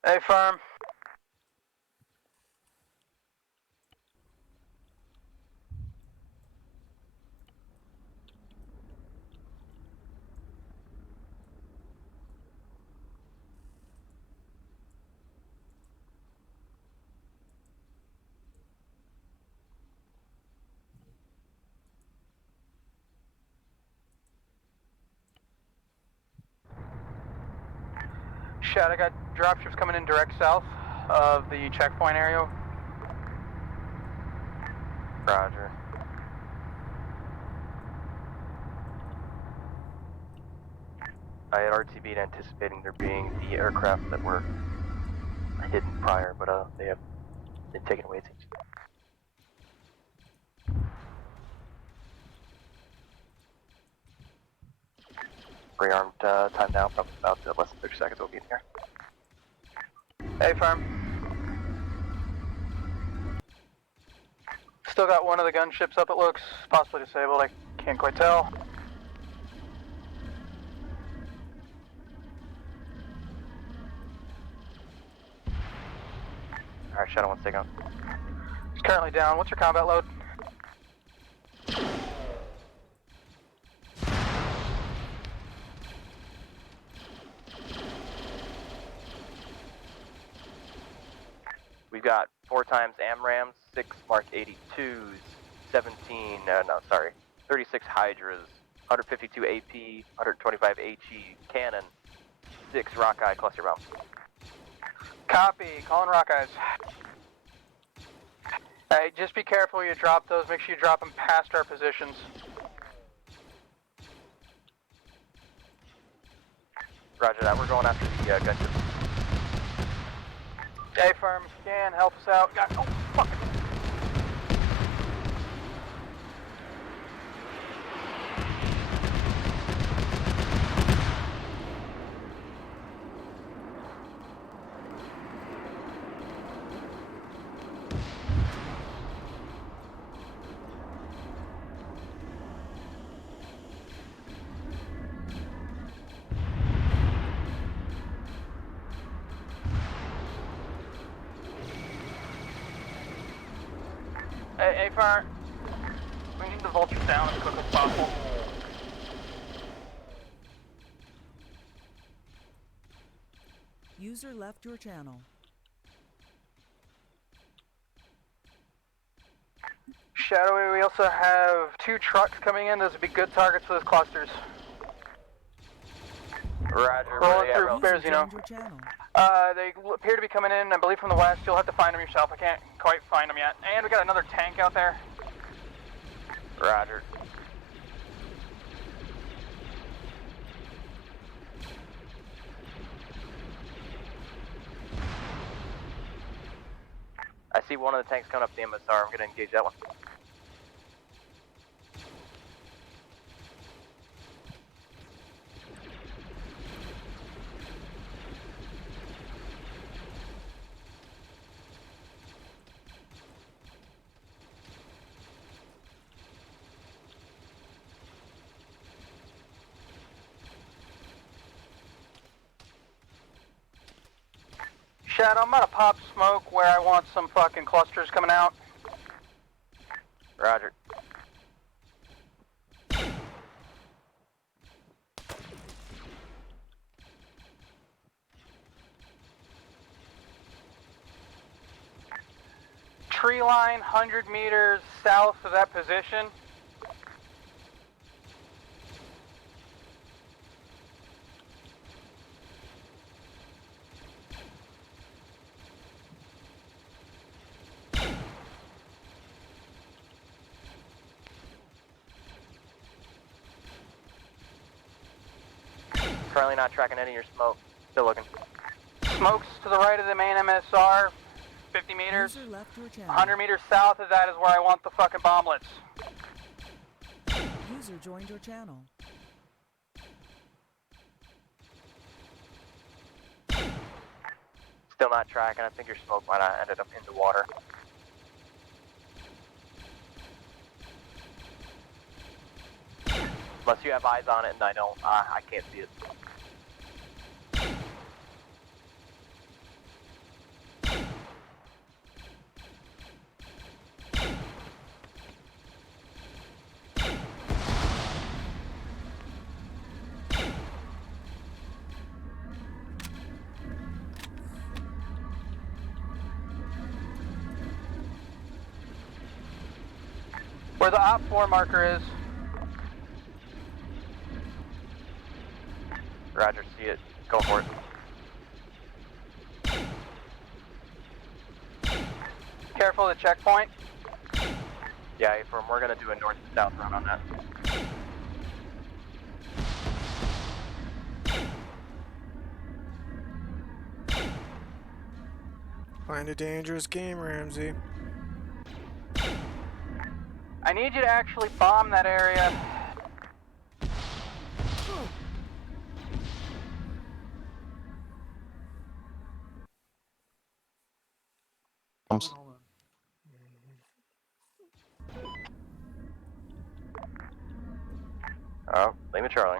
Hey, firm. Shadow, I got dropships coming in direct south of the checkpoint area. Roger. I had RTB'd anticipating there being the aircraft that were hidden prior, but they have been taken away, it seems. Rearmed time now, probably about less than 30 seconds we'll be in here. Hey, firm. Still got one of the gunships up, it looks. Possibly disabled, I can't quite tell. Alright, Shadow 1's taken out. It's currently down. What's your combat load? We've got 4 times AMRAMs, 6 Mark 82s, 36 Hydras, 152 AP, 125 HE cannon, 6 Rockeye cluster bombs. Copy. Calling Rockeyes. Hey, just be careful when you drop those. Make sure you drop them past our positions. Roger that. We're going after the gunship. Hey, firm. If you can, help us out. God, oh, fuck. Hey, firm. We need the vultures down as quick as possible. User left your channel. Shadowy, we also have 2 trucks coming in. Those would be good targets for those clusters. Roger. Rolling through User Bearsino. joined your channel. They appear to be coming in, I believe, from the west. You'll have to find them yourself. I can't quite find them yet. And we got another tank out there. Roger. I see one of the tanks coming up the MSR. I'm going to engage that one. Shadow, I'm gonna pop smoke where I want some fucking clusters coming out. Roger. Tree line 100 meters south of that position. Currently not tracking any of your smoke. Still looking. Smoke's to the right of the main MSR, 50 meters. User left your channel. 100 meters south of that is where I want the fucking bomblets. User joined your channel. Still not tracking. I think your smoke might have ended up in the water. Unless you have eyes on it and I don't, I can't see it. Where the Op 4 marker is. Roger, see it. Go for it. Careful of the checkpoint. Yeah, A-firm, we're gonna do a north to south run on that. Find a dangerous game, Ramsey. I need you to actually bomb that area. Lima Charlie.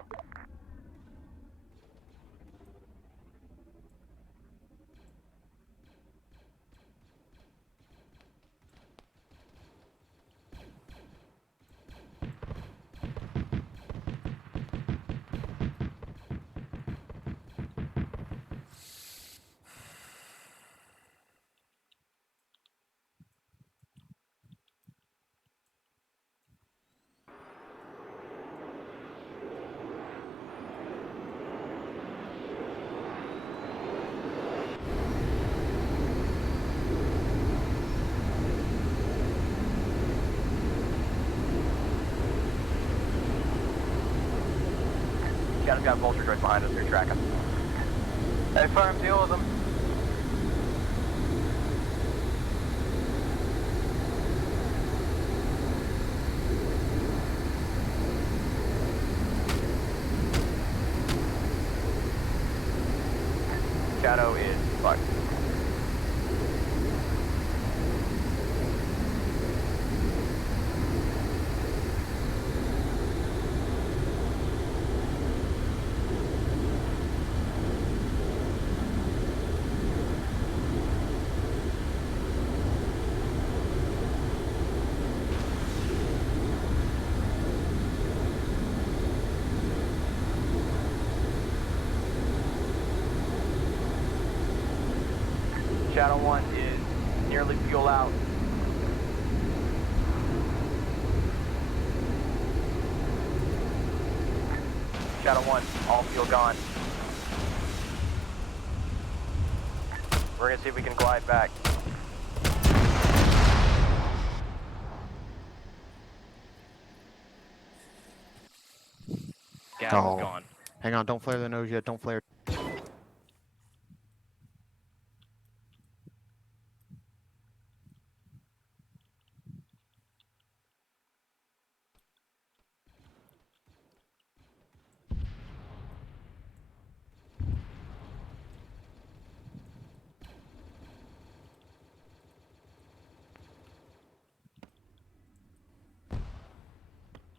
Got vulture droids behind us, they're tracking. Hey, firm, deal with them. Shadow is fucked. Shadow 1 is nearly fuel out. Shadow 1, all fuel gone. We're gonna see if we can glide back. Gas Oh. is gone. Hang on, don't flare the nose yet. Don't flare.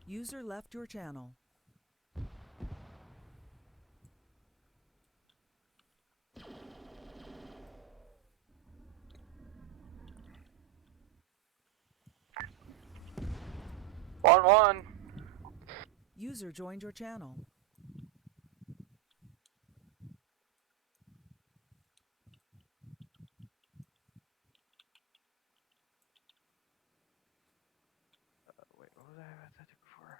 User left your channel. One. User joined your channel. Wait, what was I about to do before?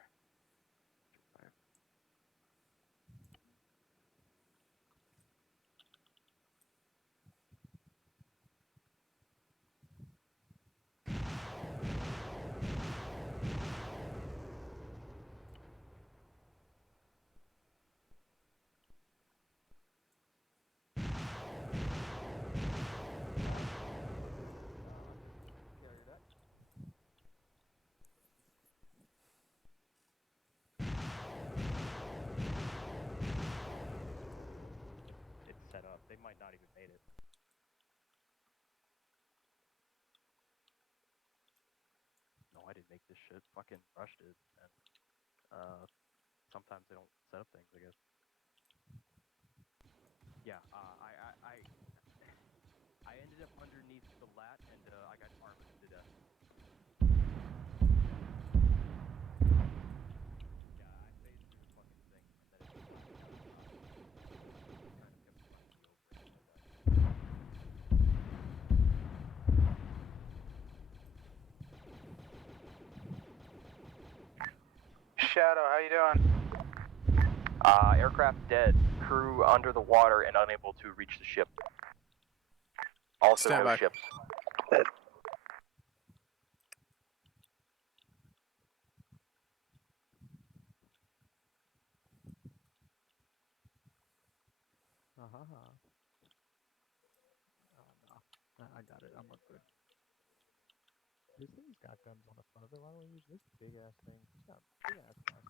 It's set up. They might not even made it. No, I didn't make this shit. Fucking rushed it, and sometimes they don't set up things, I guess. Yeah, I ended up underneath the lat, and I got armored to death. Yeah, I phased through the fucking thing, and then it just kind of kept fucking me over until I died. Shadow, how you doing? Aircraft dead. Crew under the water and unable to reach the ship. Also Stand no by. ships. Oh no. I got it. I'm up good. This thing's got guns on the front of it. Why don't we use this big ass thing? It's got big ass guns.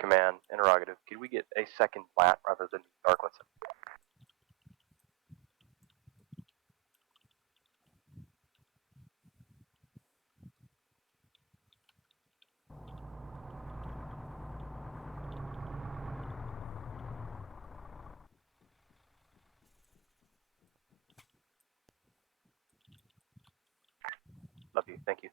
Command, interrogative. Could we get a second plat rather than Darklinson? Love you. Thank you.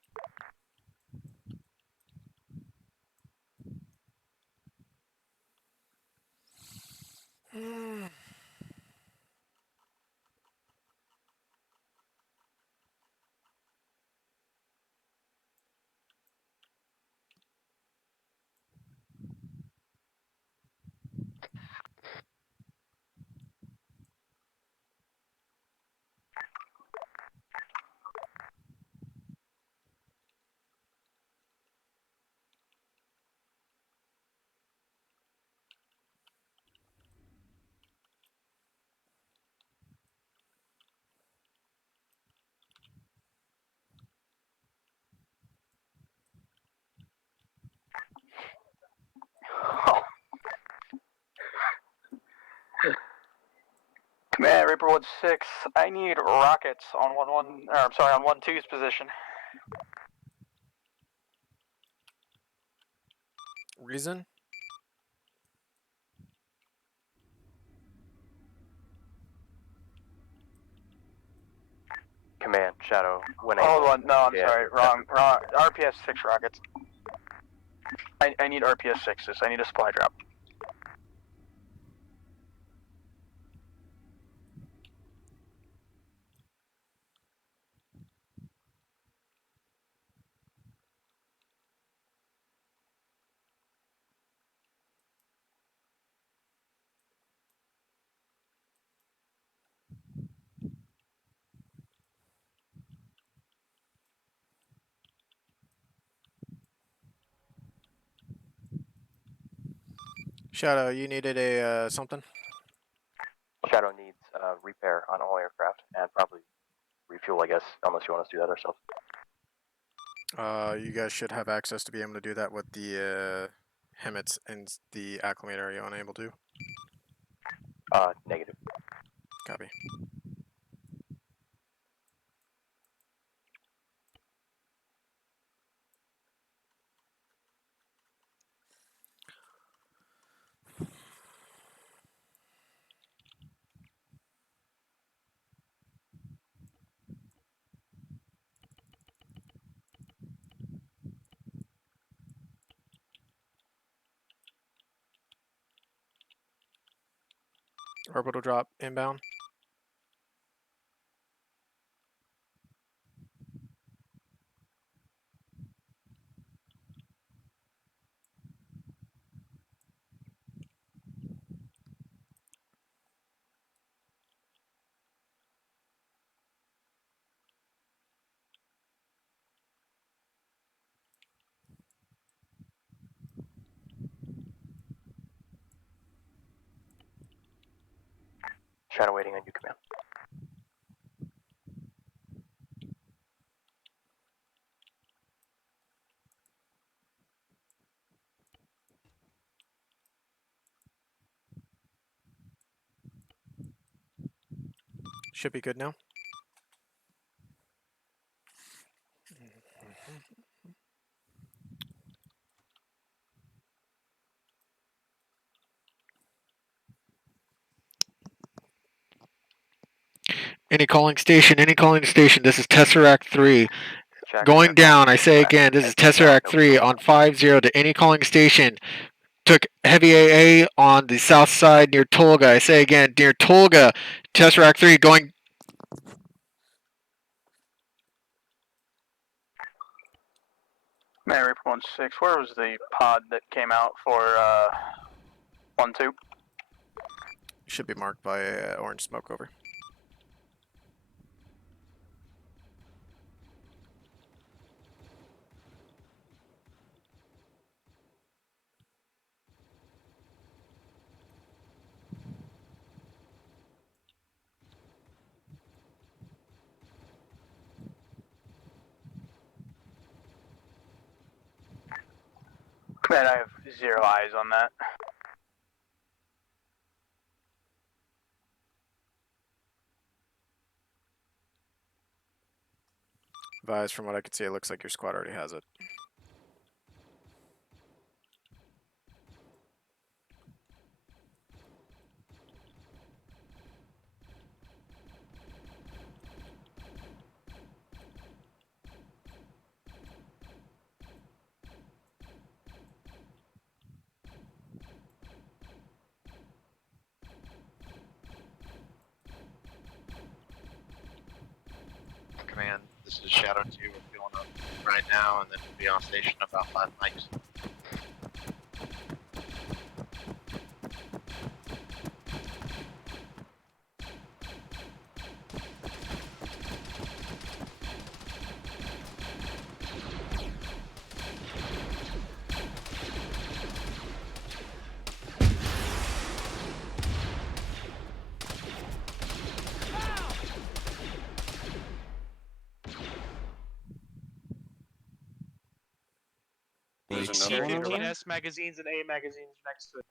Command, Reaper 1-6. I need rockets on 1-1, or I'm sorry, on 1-2's position. Reason? Command, Shadow. When Hold able. on, no, I'm Yeah, sorry, wrong. RPS 6 rockets. I need RPS 6s. I need a supply drop. Shadow, you needed a something? Shadow needs repair on all aircraft and probably refuel, I guess, unless you want us to do that ourselves. You guys should have access to be able to do that with the Hemets and the acclimator. Are you unable to? Negative. Copy. Orbital drop inbound. Shadow waiting on you, Command. Should be good now. Any calling station, this is Tesseract 3. Check, Going check, down, I say check. again, this is Exit down, Tesseract no 3 fuel. on 5-0 to any calling station. Took heavy AA on the south side near Tolga. I say again, near Tolga. Tesseract 3 going. Man, Reaper 1-6, where was the pod that came out for 1-2? Should be marked by orange smoke over. Man, I have 0 eyes on that. Advise, from what I can see, it looks like your squad already has it. Command, this is Shadow 2. We're filling up right now, and then we'll be on station in about 5 mics. There's C another one over 15 there? S magazines and A magazines next to it.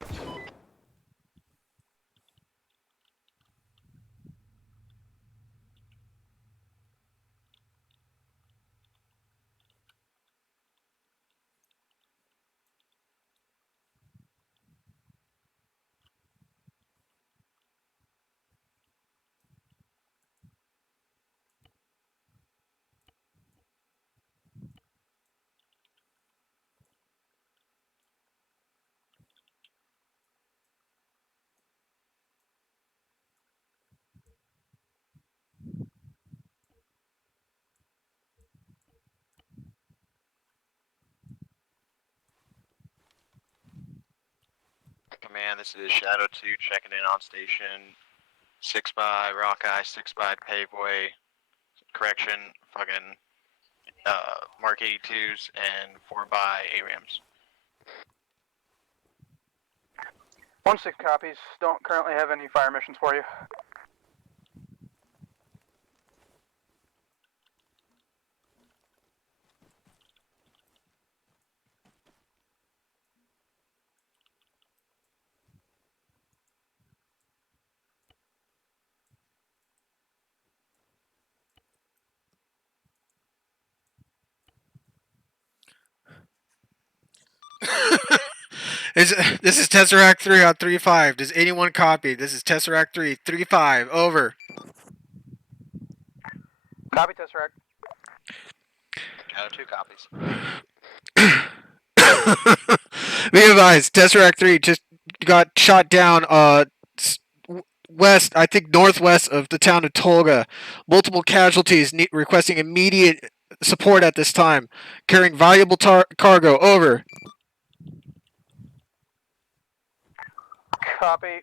Command, this is Shadow 2 checking in on station. 6 by Rockeye, 6 by Paveway. Correction, fucking Mark 82s, and 4 by ARAMs. 1-6 copies. Don't currently have any fire missions for you. This is Tesseract 3 on 3-5. Does anyone copy? This is Tesseract 3, 3-5. Over. Copy, Tesseract. Shadow 2 copies. Be advised, Tesseract 3 just got shot down west, I think northwest of the town of Tolga. Multiple casualties requesting immediate support at this time. Carrying valuable cargo. Over. Copy.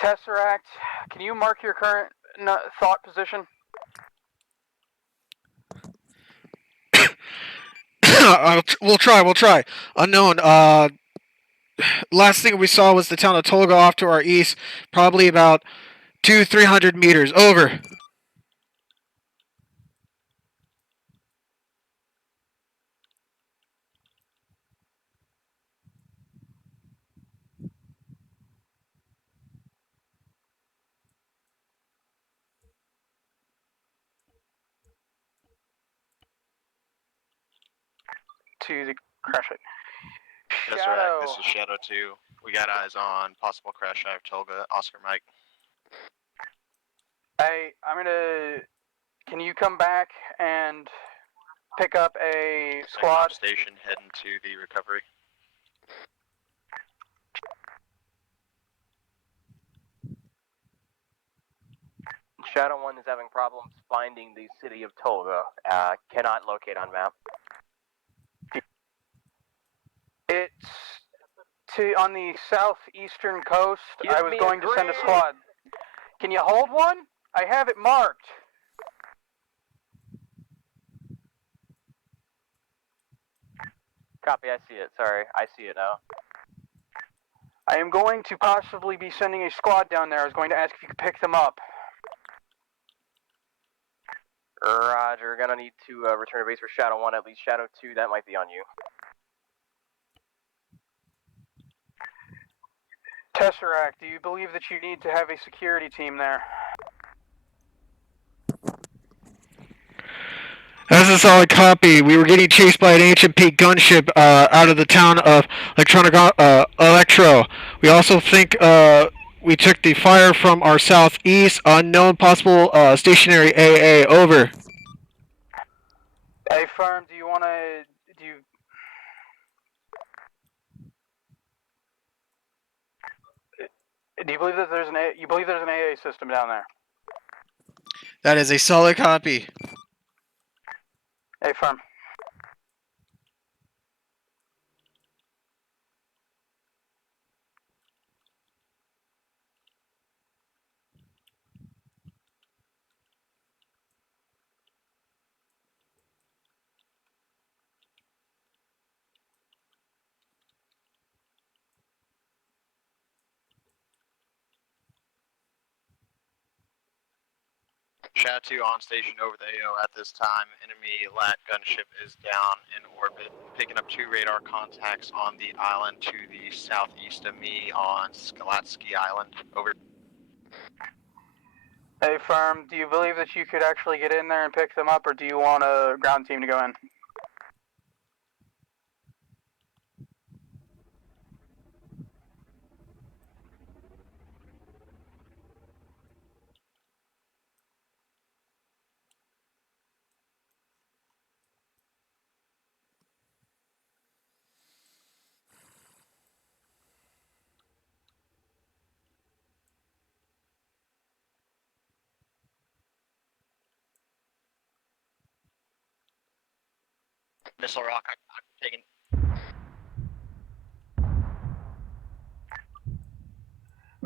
Tesseract, can you mark your current thought position? We'll try. Unknown. Last thing we saw was the town of Tolga off to our east, probably about 200-300 meters. Over. To the crash site. Tesseract, this is Shadow 2. We got eyes on possible crash site of Tolga. Oscar Mike. Hey, can you come back and pick up a squad? Station heading to the recovery. Shadow 1 is having problems finding the city of Tolga. Cannot locate on map. It's on the southeastern coast. I was going to send a squad. Can you hold one? I have it marked. Copy, I see it. Sorry, I see it now. I am going to possibly be sending a squad down there. I was going to ask if you could pick them up. Roger, gonna need to return to base for Shadow 1, at least Shadow 2, that might be on you. Tesseract, do you believe that you need to have a security team there? That's a solid copy. We were getting chased by an ancient peak gunship out of the town of Electro. We also think we took the fire from our southeast. Unknown possible stationary AA. Over. Hey, firm, do you want to... Do you believe that there's an AA system down there? That is a solid copy. Hey, firm. Shadow 2 on station over the AO at this time. Enemy lat gunship is down in orbit. Picking up 2 radar contacts on the island to the southeast of me on Skalatsky Island. Over. Hey, firm, do you believe that you could actually get in there and pick them up, or do you want a ground team to go in? Missile Rock, I'm taking.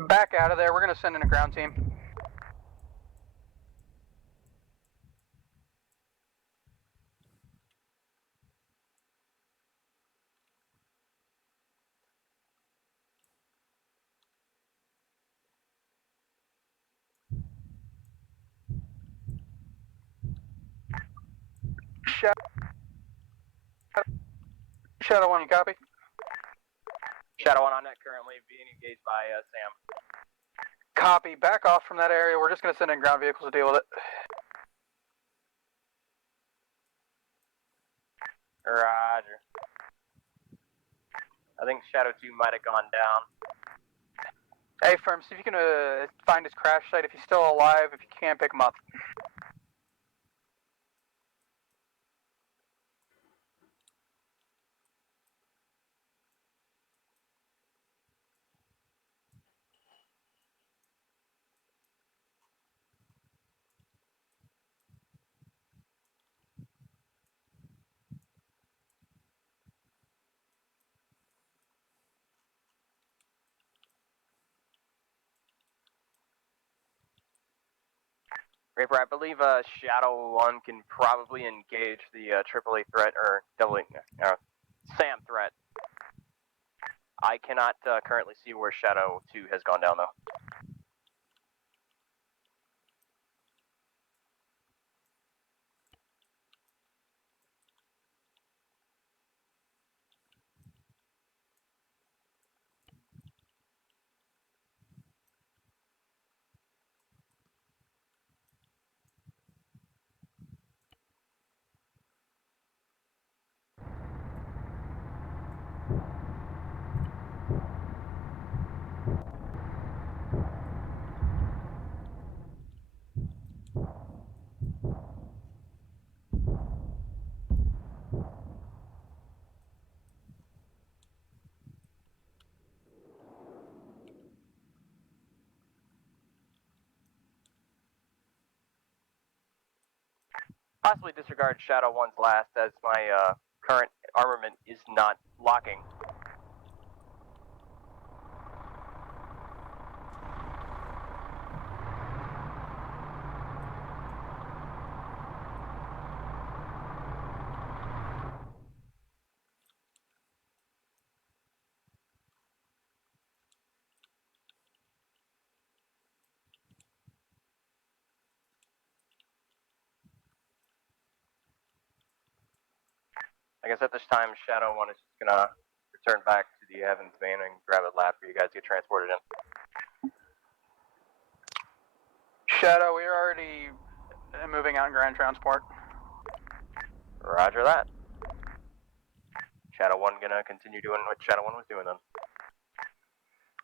Back out of there. We're going to send in a ground team. Shadow 1, you copy? Shadow 1 on net currently being engaged by Sam. Copy. Back off from that area. We're just going to send in ground vehicles to deal with it. Roger. I think Shadow 2 might have gone down. Hey, firm, see if you can find his crash site. If he's still alive, if you can, pick him up. Raper, I believe Shadow 1 can probably engage the AAA threat, or SAM threat. I cannot currently see where Shadow 2 has gone down, though. Possibly disregard Shadow 1's last, as my current armament is not locking. I guess at this time, Shadow 1 is just gonna return back to the Evans van and grab a lab for you guys to get transported in. Shadow, we are already moving out in ground transport. Roger that. Shadow 1 gonna continue doing what Shadow 1 was doing then.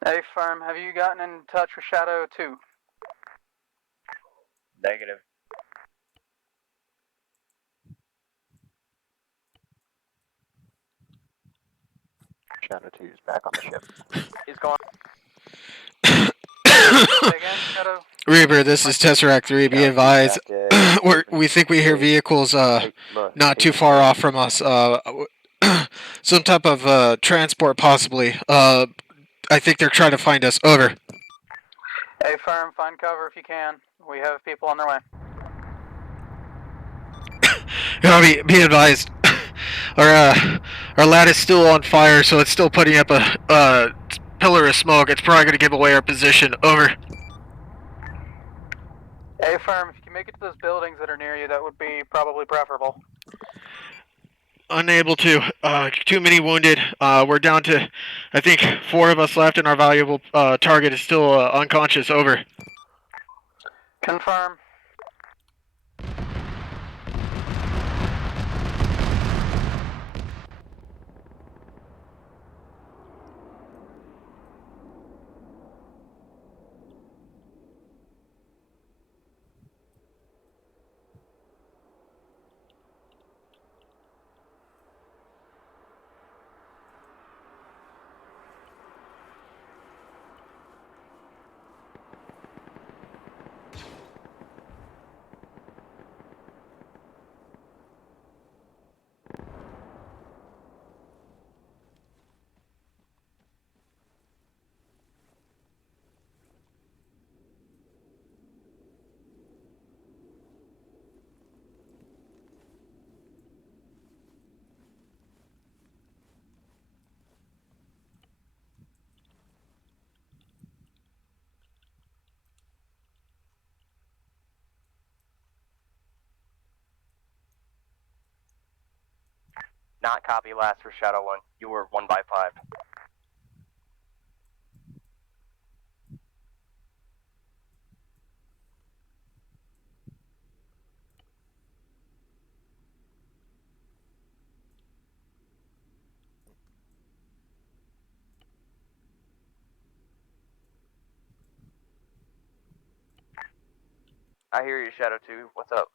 Hey, Firm, have you gotten in touch with Shadow 2? Negative. Shadow 2 is back on the ship. He's going. Say again, Shadow? Reaper, this is Tesseract 3. Be advised, we think we hear vehicles not too far off from us. Some type of transport, possibly. I think they're trying to find us. Over. Hey, Firm, find cover if you can. We have people on their way. Be advised, our lad is still on fire, so it's still putting up a pillar of smoke. It's probably going to give away our position. Over. Hey, Firm, if you can make it to those buildings that are near you, that would be probably preferable. Unable to. Too many wounded. We're down to, I think, 4 of us left, and our valuable target is still unconscious. Over. Confirm. Not copy last for Shadow 1. You were 1 by 5. I hear you, Shadow 2. What's up?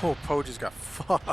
Oh, Poe just got fucked.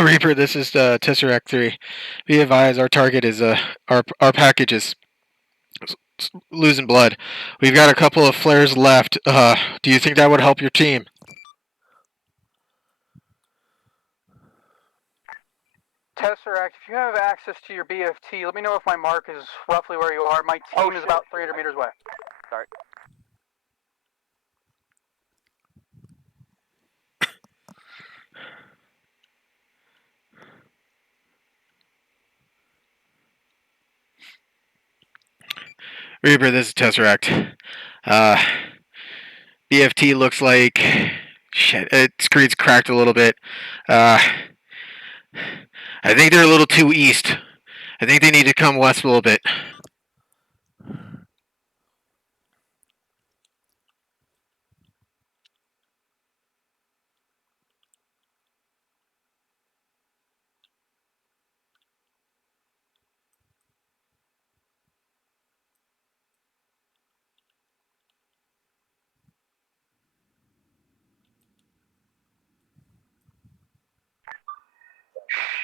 Reaper, this is Tesseract 3. Be advised, our target is our package is losing blood. We've got a couple of flares left. Do you think that would help your team? Tesseract, if you have access to your BFT, let me know if my mark is roughly where you are. My team is about 300 meters away. Sorry. Reaper, this is Tesseract. BFT looks like shit. Its screen's cracked a little bit. I think they're a little too east. I think they need to come west a little bit.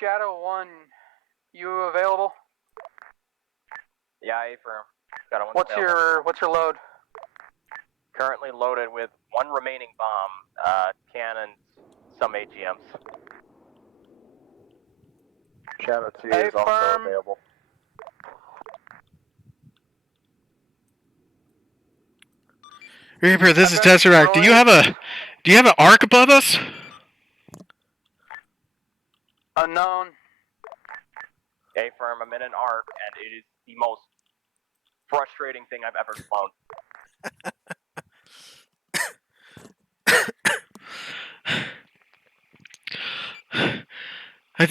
Shadow 1, you available? Yeah, affirm. Got one. What's your load? Currently loaded with one remaining bomb, cannons, some AGMs. Shadow 2 is also available. Reaper, this is Tesseract. Do you have an arc above us? Unknown. Affirm, I'm in an arc, and it is the most frustrating thing I've ever flown. I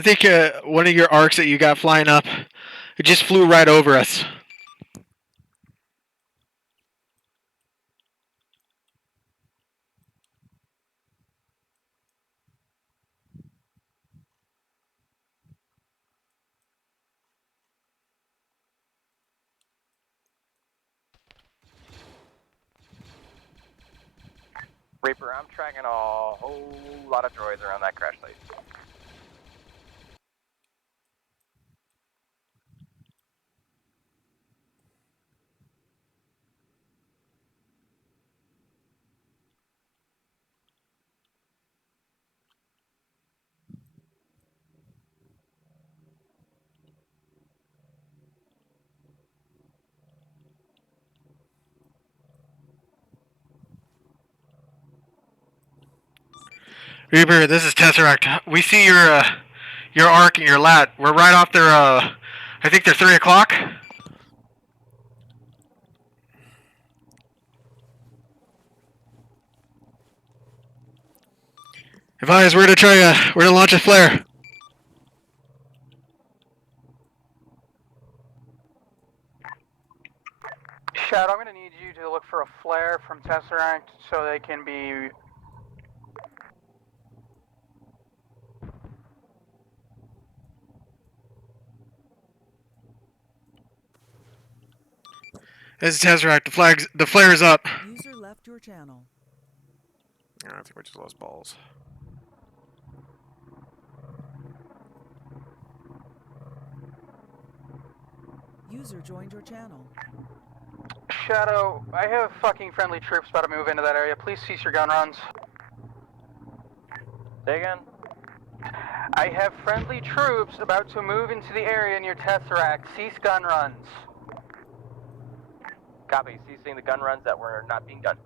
think one of your arcs that you got flying up, it just flew right over us. Reaper, I'm tracking a whole lot of droids around that crash site. Reaper, this is Tesseract. We see your arc and your lat. We're right off their I think they're 3 o'clock. Advise, we're to launch a flare. Shadow, I'm going to need you to look for a flare from Tesseract so they can be... This is Tesseract. The flare is up. User left your channel. I think we just lost balls. User joined your channel. Shadow, I have fucking friendly troops about to move into that area. Please cease your gun runs. Say again? I have friendly troops about to move into the area near Tesseract. Cease gun runs. Copy, ceasing the gun runs that were not being done.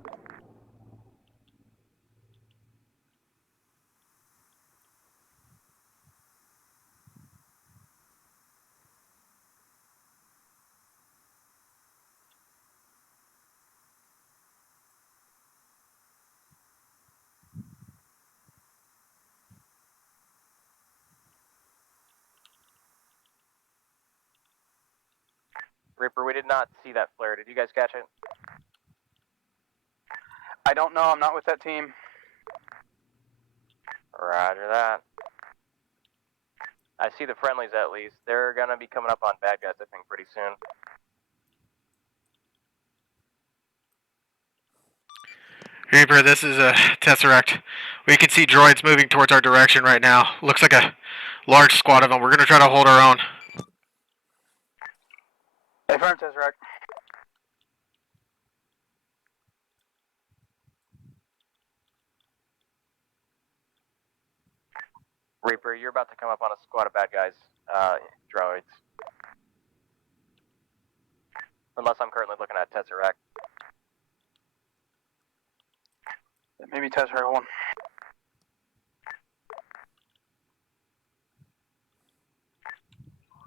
Reaper, we did not see that flare. Did you guys catch it? I don't know. I'm not with that team. Roger that. I see the friendlies at least. They're gonna be coming up on bad guys, I think, pretty soon. Reaper, this is a Tesseract. We can see droids moving towards our direction right now. Looks like a large squad of them. We're going to try to hold our own. Affirm, Tesseract. Reaper, you're about to come up on a squad of bad guys, droids. Unless I'm currently looking at Tesseract. Maybe Tesseract 1.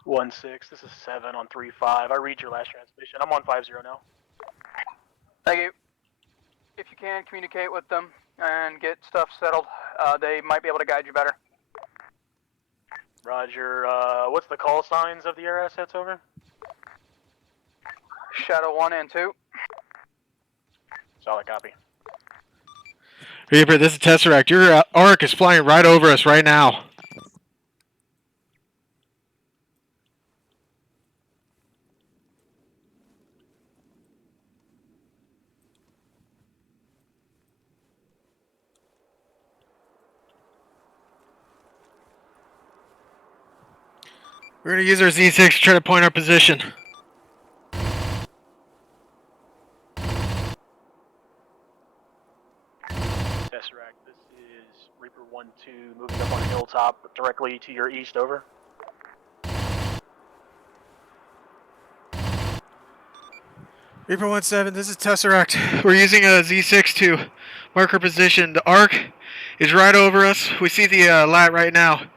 One 6. This is 7 on 3-5. I read your last transmission. I'm on 5-0 now. Thank you. If you can, communicate with them and get stuff settled. They might be able to guide you better. Roger. What's the call signs of the air assets, over? Shadow 1 and 2. Solid copy. Reaper, this is Tesseract. Your ARC is flying right over us right now. We're going to use our Z6 to try to point our position. Tesseract, this is Reaper 1-2 moving up on a hilltop directly to your east, over. Reaper 1-7, this is Tesseract. We're using a Z6 to mark our position. The ARC is right over us. We see the lat right now.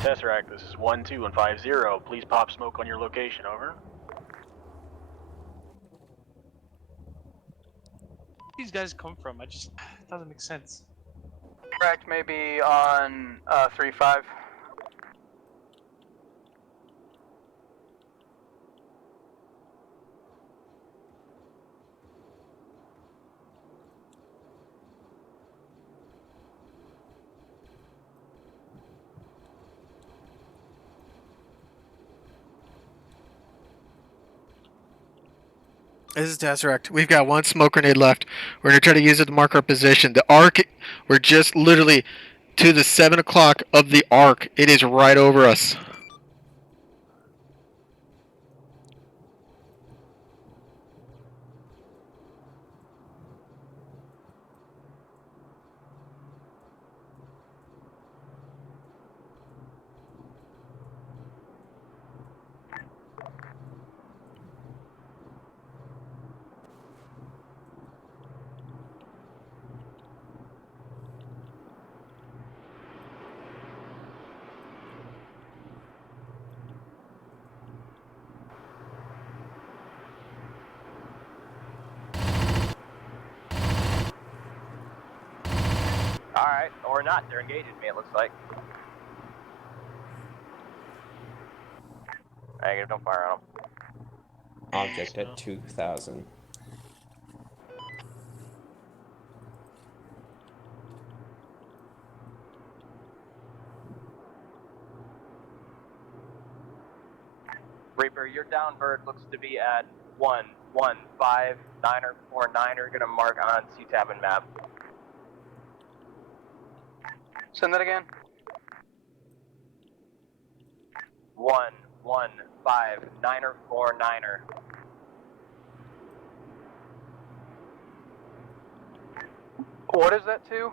Tesseract, this is 1-2 and 5-0. Please pop smoke on your location, over. Where these guys come from? It doesn't make sense. Correct, maybe on 3-5. This is Tesseract. We've got one smoke grenade left. We're going to try to use it to mark our position. The ARC, we're just literally to the 7 o'clock of the ARC. It is right over us. Alright, or not. They're engaging me, it looks like. Negative, don't fire on them. Object at 2000. Reaper, your down bird looks to be at 1-1-5-9-4-9. You're gonna mark on CTAB and map. Send that again. 1-1-5-9-4-9. What is that to?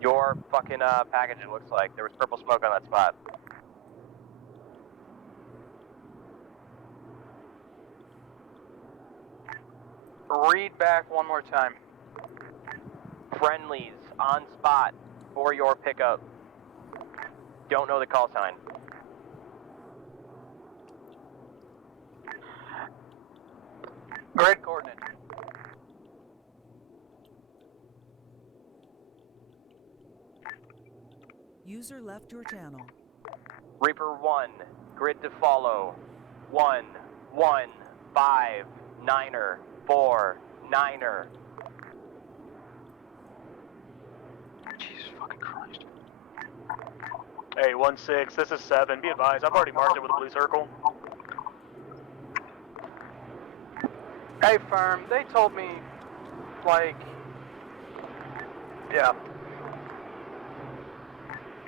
Your fucking package, it looks like. There was purple smoke on that spot. Read back one more time. Friendlies on spot for your pickup. Don't know the call sign. Grid coordinate. User left your channel. Reaper 1, Grid to follow. 1, 1, 5, 9er, 4, 9er. Jesus fucking Christ. Hey, 1-6, this is 7. Be advised, I've already marked it with a blue circle. Hey, firm, they told me, like, yeah.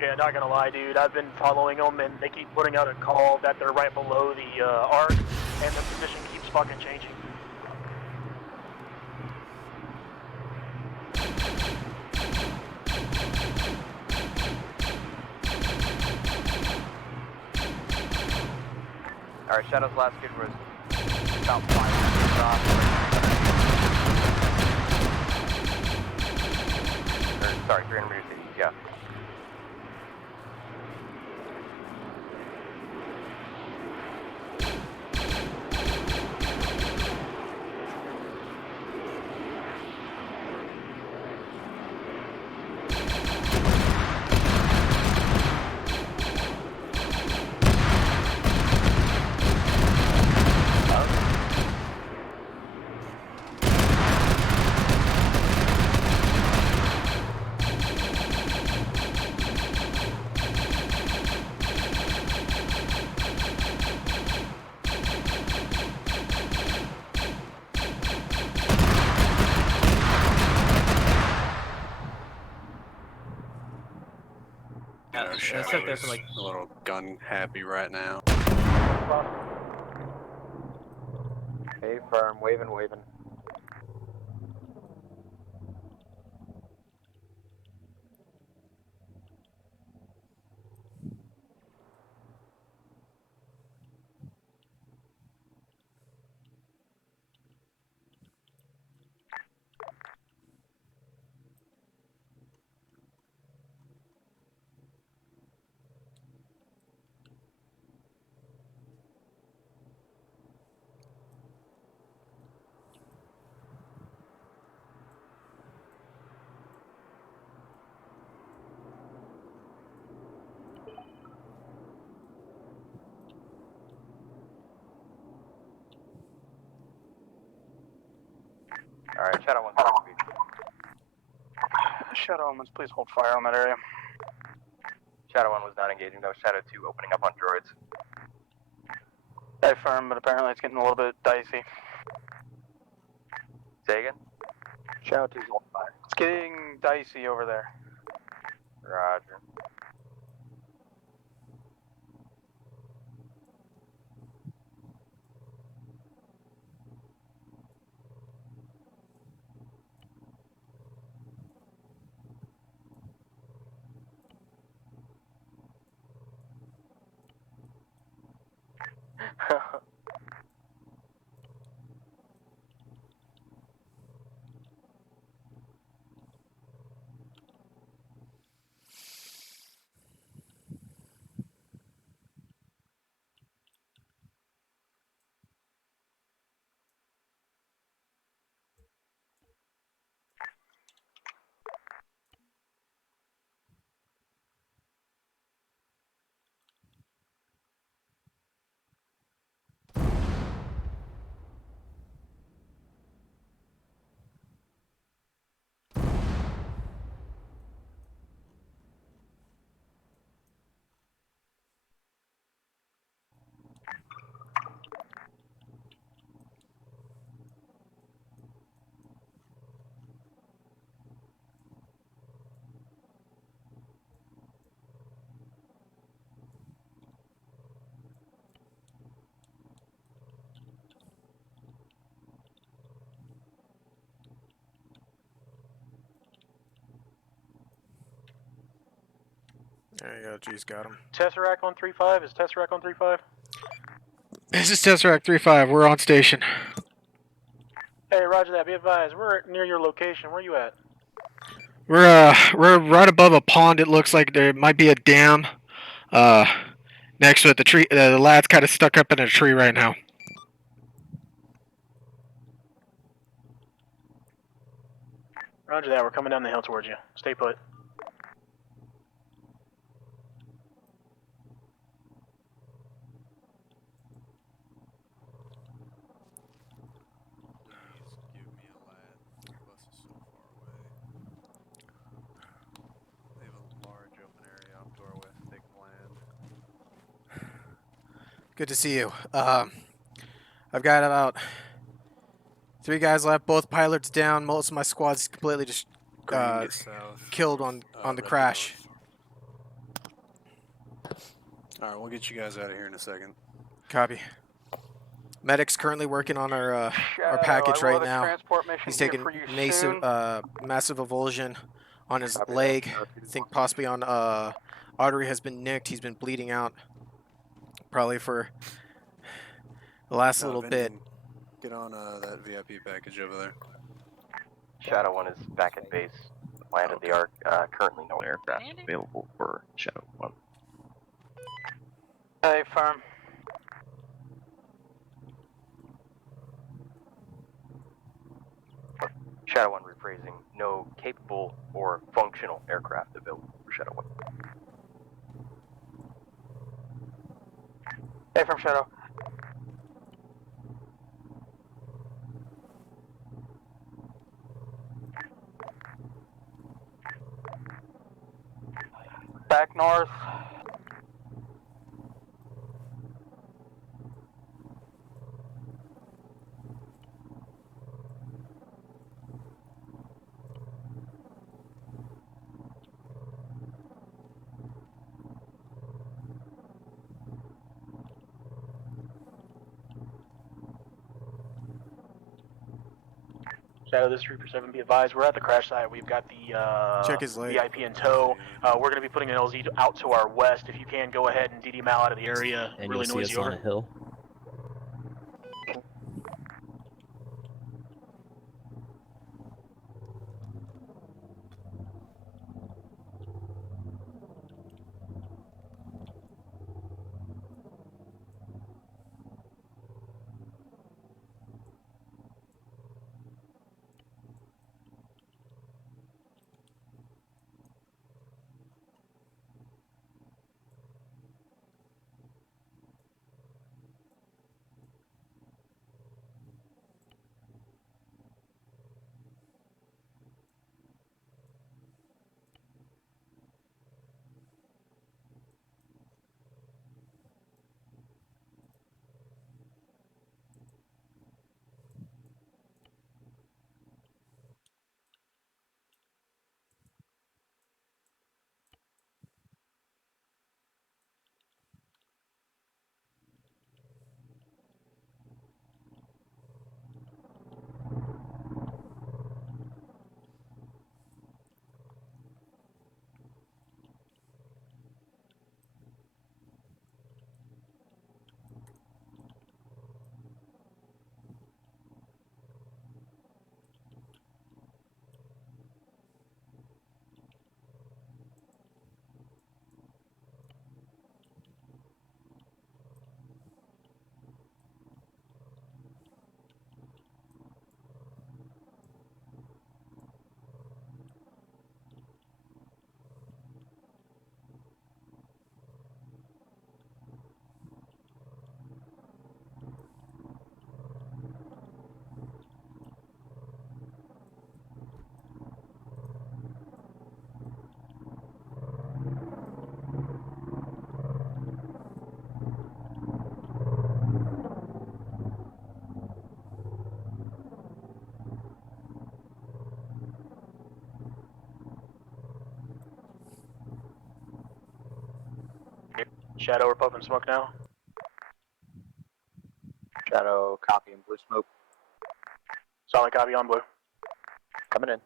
Yeah, not gonna lie, dude. I've been following them, and they keep putting out a call that they're right below the arc, and the position keeps fucking changing. Alright, Shadow's last grid was about 5 meters off. Or, sorry, 300 meters east, yeah. I sat there for like a little gun happy right now. Hey, firm, waving. Alright, Shadow 1, speed. Shadow 1, please hold fire on that area. Shadow 1 was not engaging, that was Shadow 2 opening up on droids. Hey, firm, but apparently it's getting a little bit dicey. Say again? Shadow 2's holding fire. It's getting dicey over there. Roger. There you go, G's got him. Tesseract on 3-5? Is Tesseract on 3-5? This is Tesseract 3-5. We're on station. Hey, roger that. Be advised, we're near your location. Where you at? We're right above a pond. It looks like there might be a dam. Next to it, the tree. The lad's kind of stuck up in a tree right now. Roger that. We're coming down the hill towards you. Stay put. Good to see you. I've got about 3 guys left, both pilots down. Most of my squad's completely just Green, get south. killed North, on the red, get crash. Alright, we'll get you guys out of here in a second. Copy. Medic's currently working on our Shadow, package I will right have a now. transport mission He's here taking for you massive soon. massive avulsion on his Copy that. leg. I think possibly on artery has been nicked. He's been bleeding out probably for the last little bit. Vending, get on that VIP package over there. Shadow 1 is back at base. Landed the Ark. Currently no aircraft Andy? available for Shadow 1. Hey, firm. Shadow 1 rephrasing. No capable or functional aircraft available for Shadow 1. Hey, firm, Shadow. Back north. Shadow, this is Reaper 7, be advised, we're at the crash site. We've got the Check his leg. VIP in tow. We're going to be putting an LZ out to our west. If you can, go ahead and DD Mal out of the area. And really you'll see noisy, us on over. a hill. Shadow, we're pumping smoke now. Shadow, copy and blue smoke. Solid copy on blue. Coming in.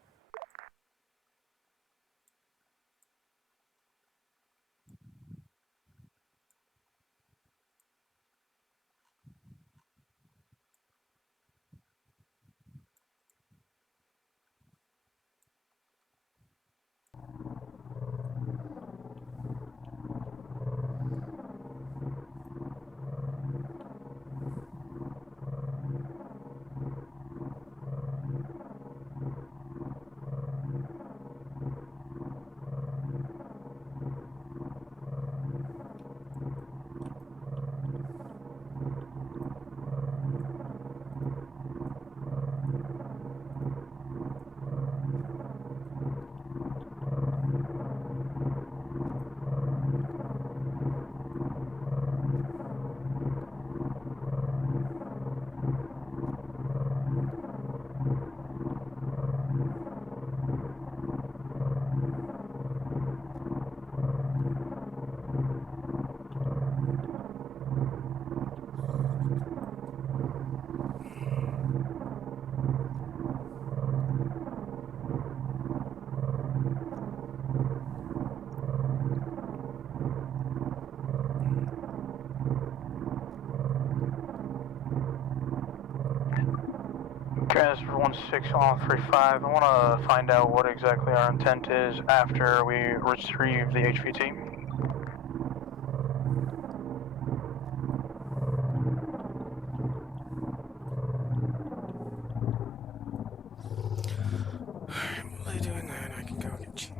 Transfer 16 on 35. I want to find out what exactly our intent is after we retrieve the HVT. While doing that, I can go and change.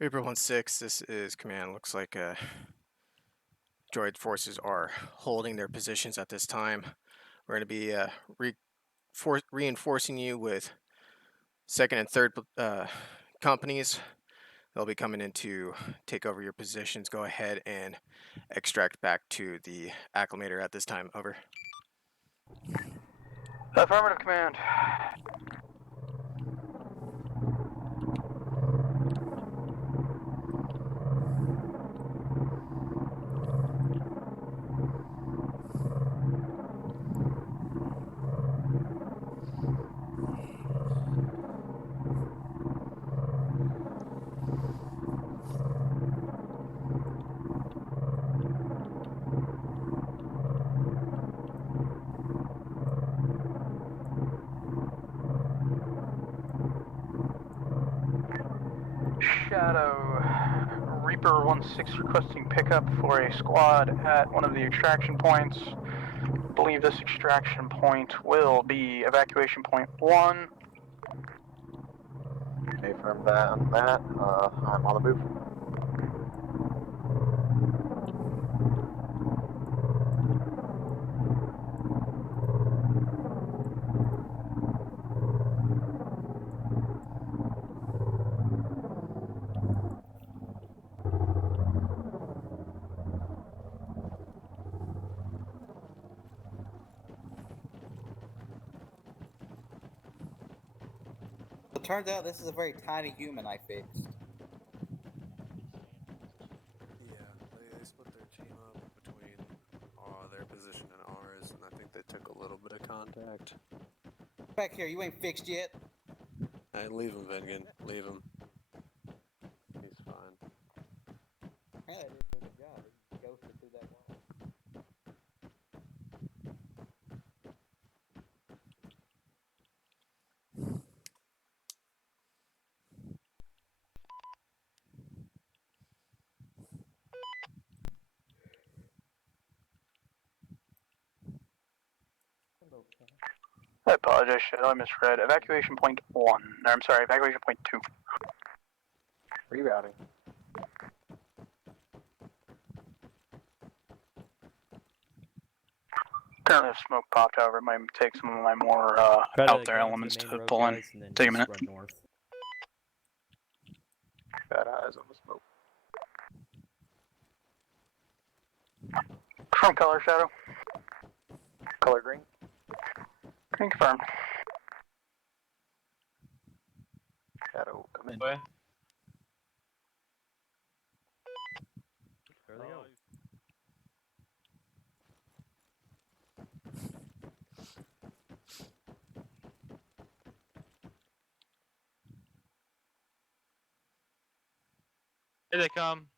Reaper 16, this is command. Looks like droid forces are holding their positions at this time. We're going to be reinforcing you with second and third companies. They'll be coming in to take over your positions. Go ahead and extract back to the acclimator at this time. Over. Affirmative, command. Shadow, Reaper 16 requesting pickup for a squad at one of the extraction points. I believe this extraction point will be evacuation point 1. Okay, from that on that, I'm on the move. It turns out this is a very tiny human I fixed. Yeah, they split their team up between their position and ours, and I think they took a little bit of contact. Back here, you ain't fixed yet. Hey, leave him, Vengan. Leave him. He's fine. Yeah, they did a good job. They ghosted through that wall. I apologize, Shadow, I misread. Evacuation point 1. Or, I'm sorry, evacuation point 2. Rerouting. Currently, if smoke popped, however, it might take some of my more Try to out there get onto elements the main to road, pull in. guys, and then Take a just minute. run north. Bad eyes on the smoke. Confirm color, Shadow. Color green. Green confirmed. Shadow, come in. Where? There they go. Here they come.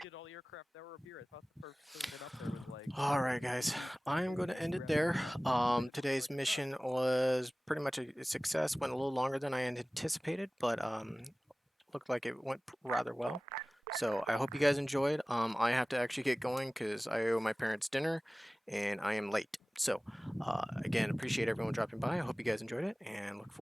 Deleted all the aircraft that were up here. I thought the first person up there was like. Alright guys, I am going to end it there. Today's mission was pretty much a success, went a little longer than I anticipated, but looked like it went rather well. So I hope you guys enjoyed. I have to actually get going because I owe my parents dinner and I am late. So again, appreciate everyone dropping by. I hope you guys enjoyed it and look forward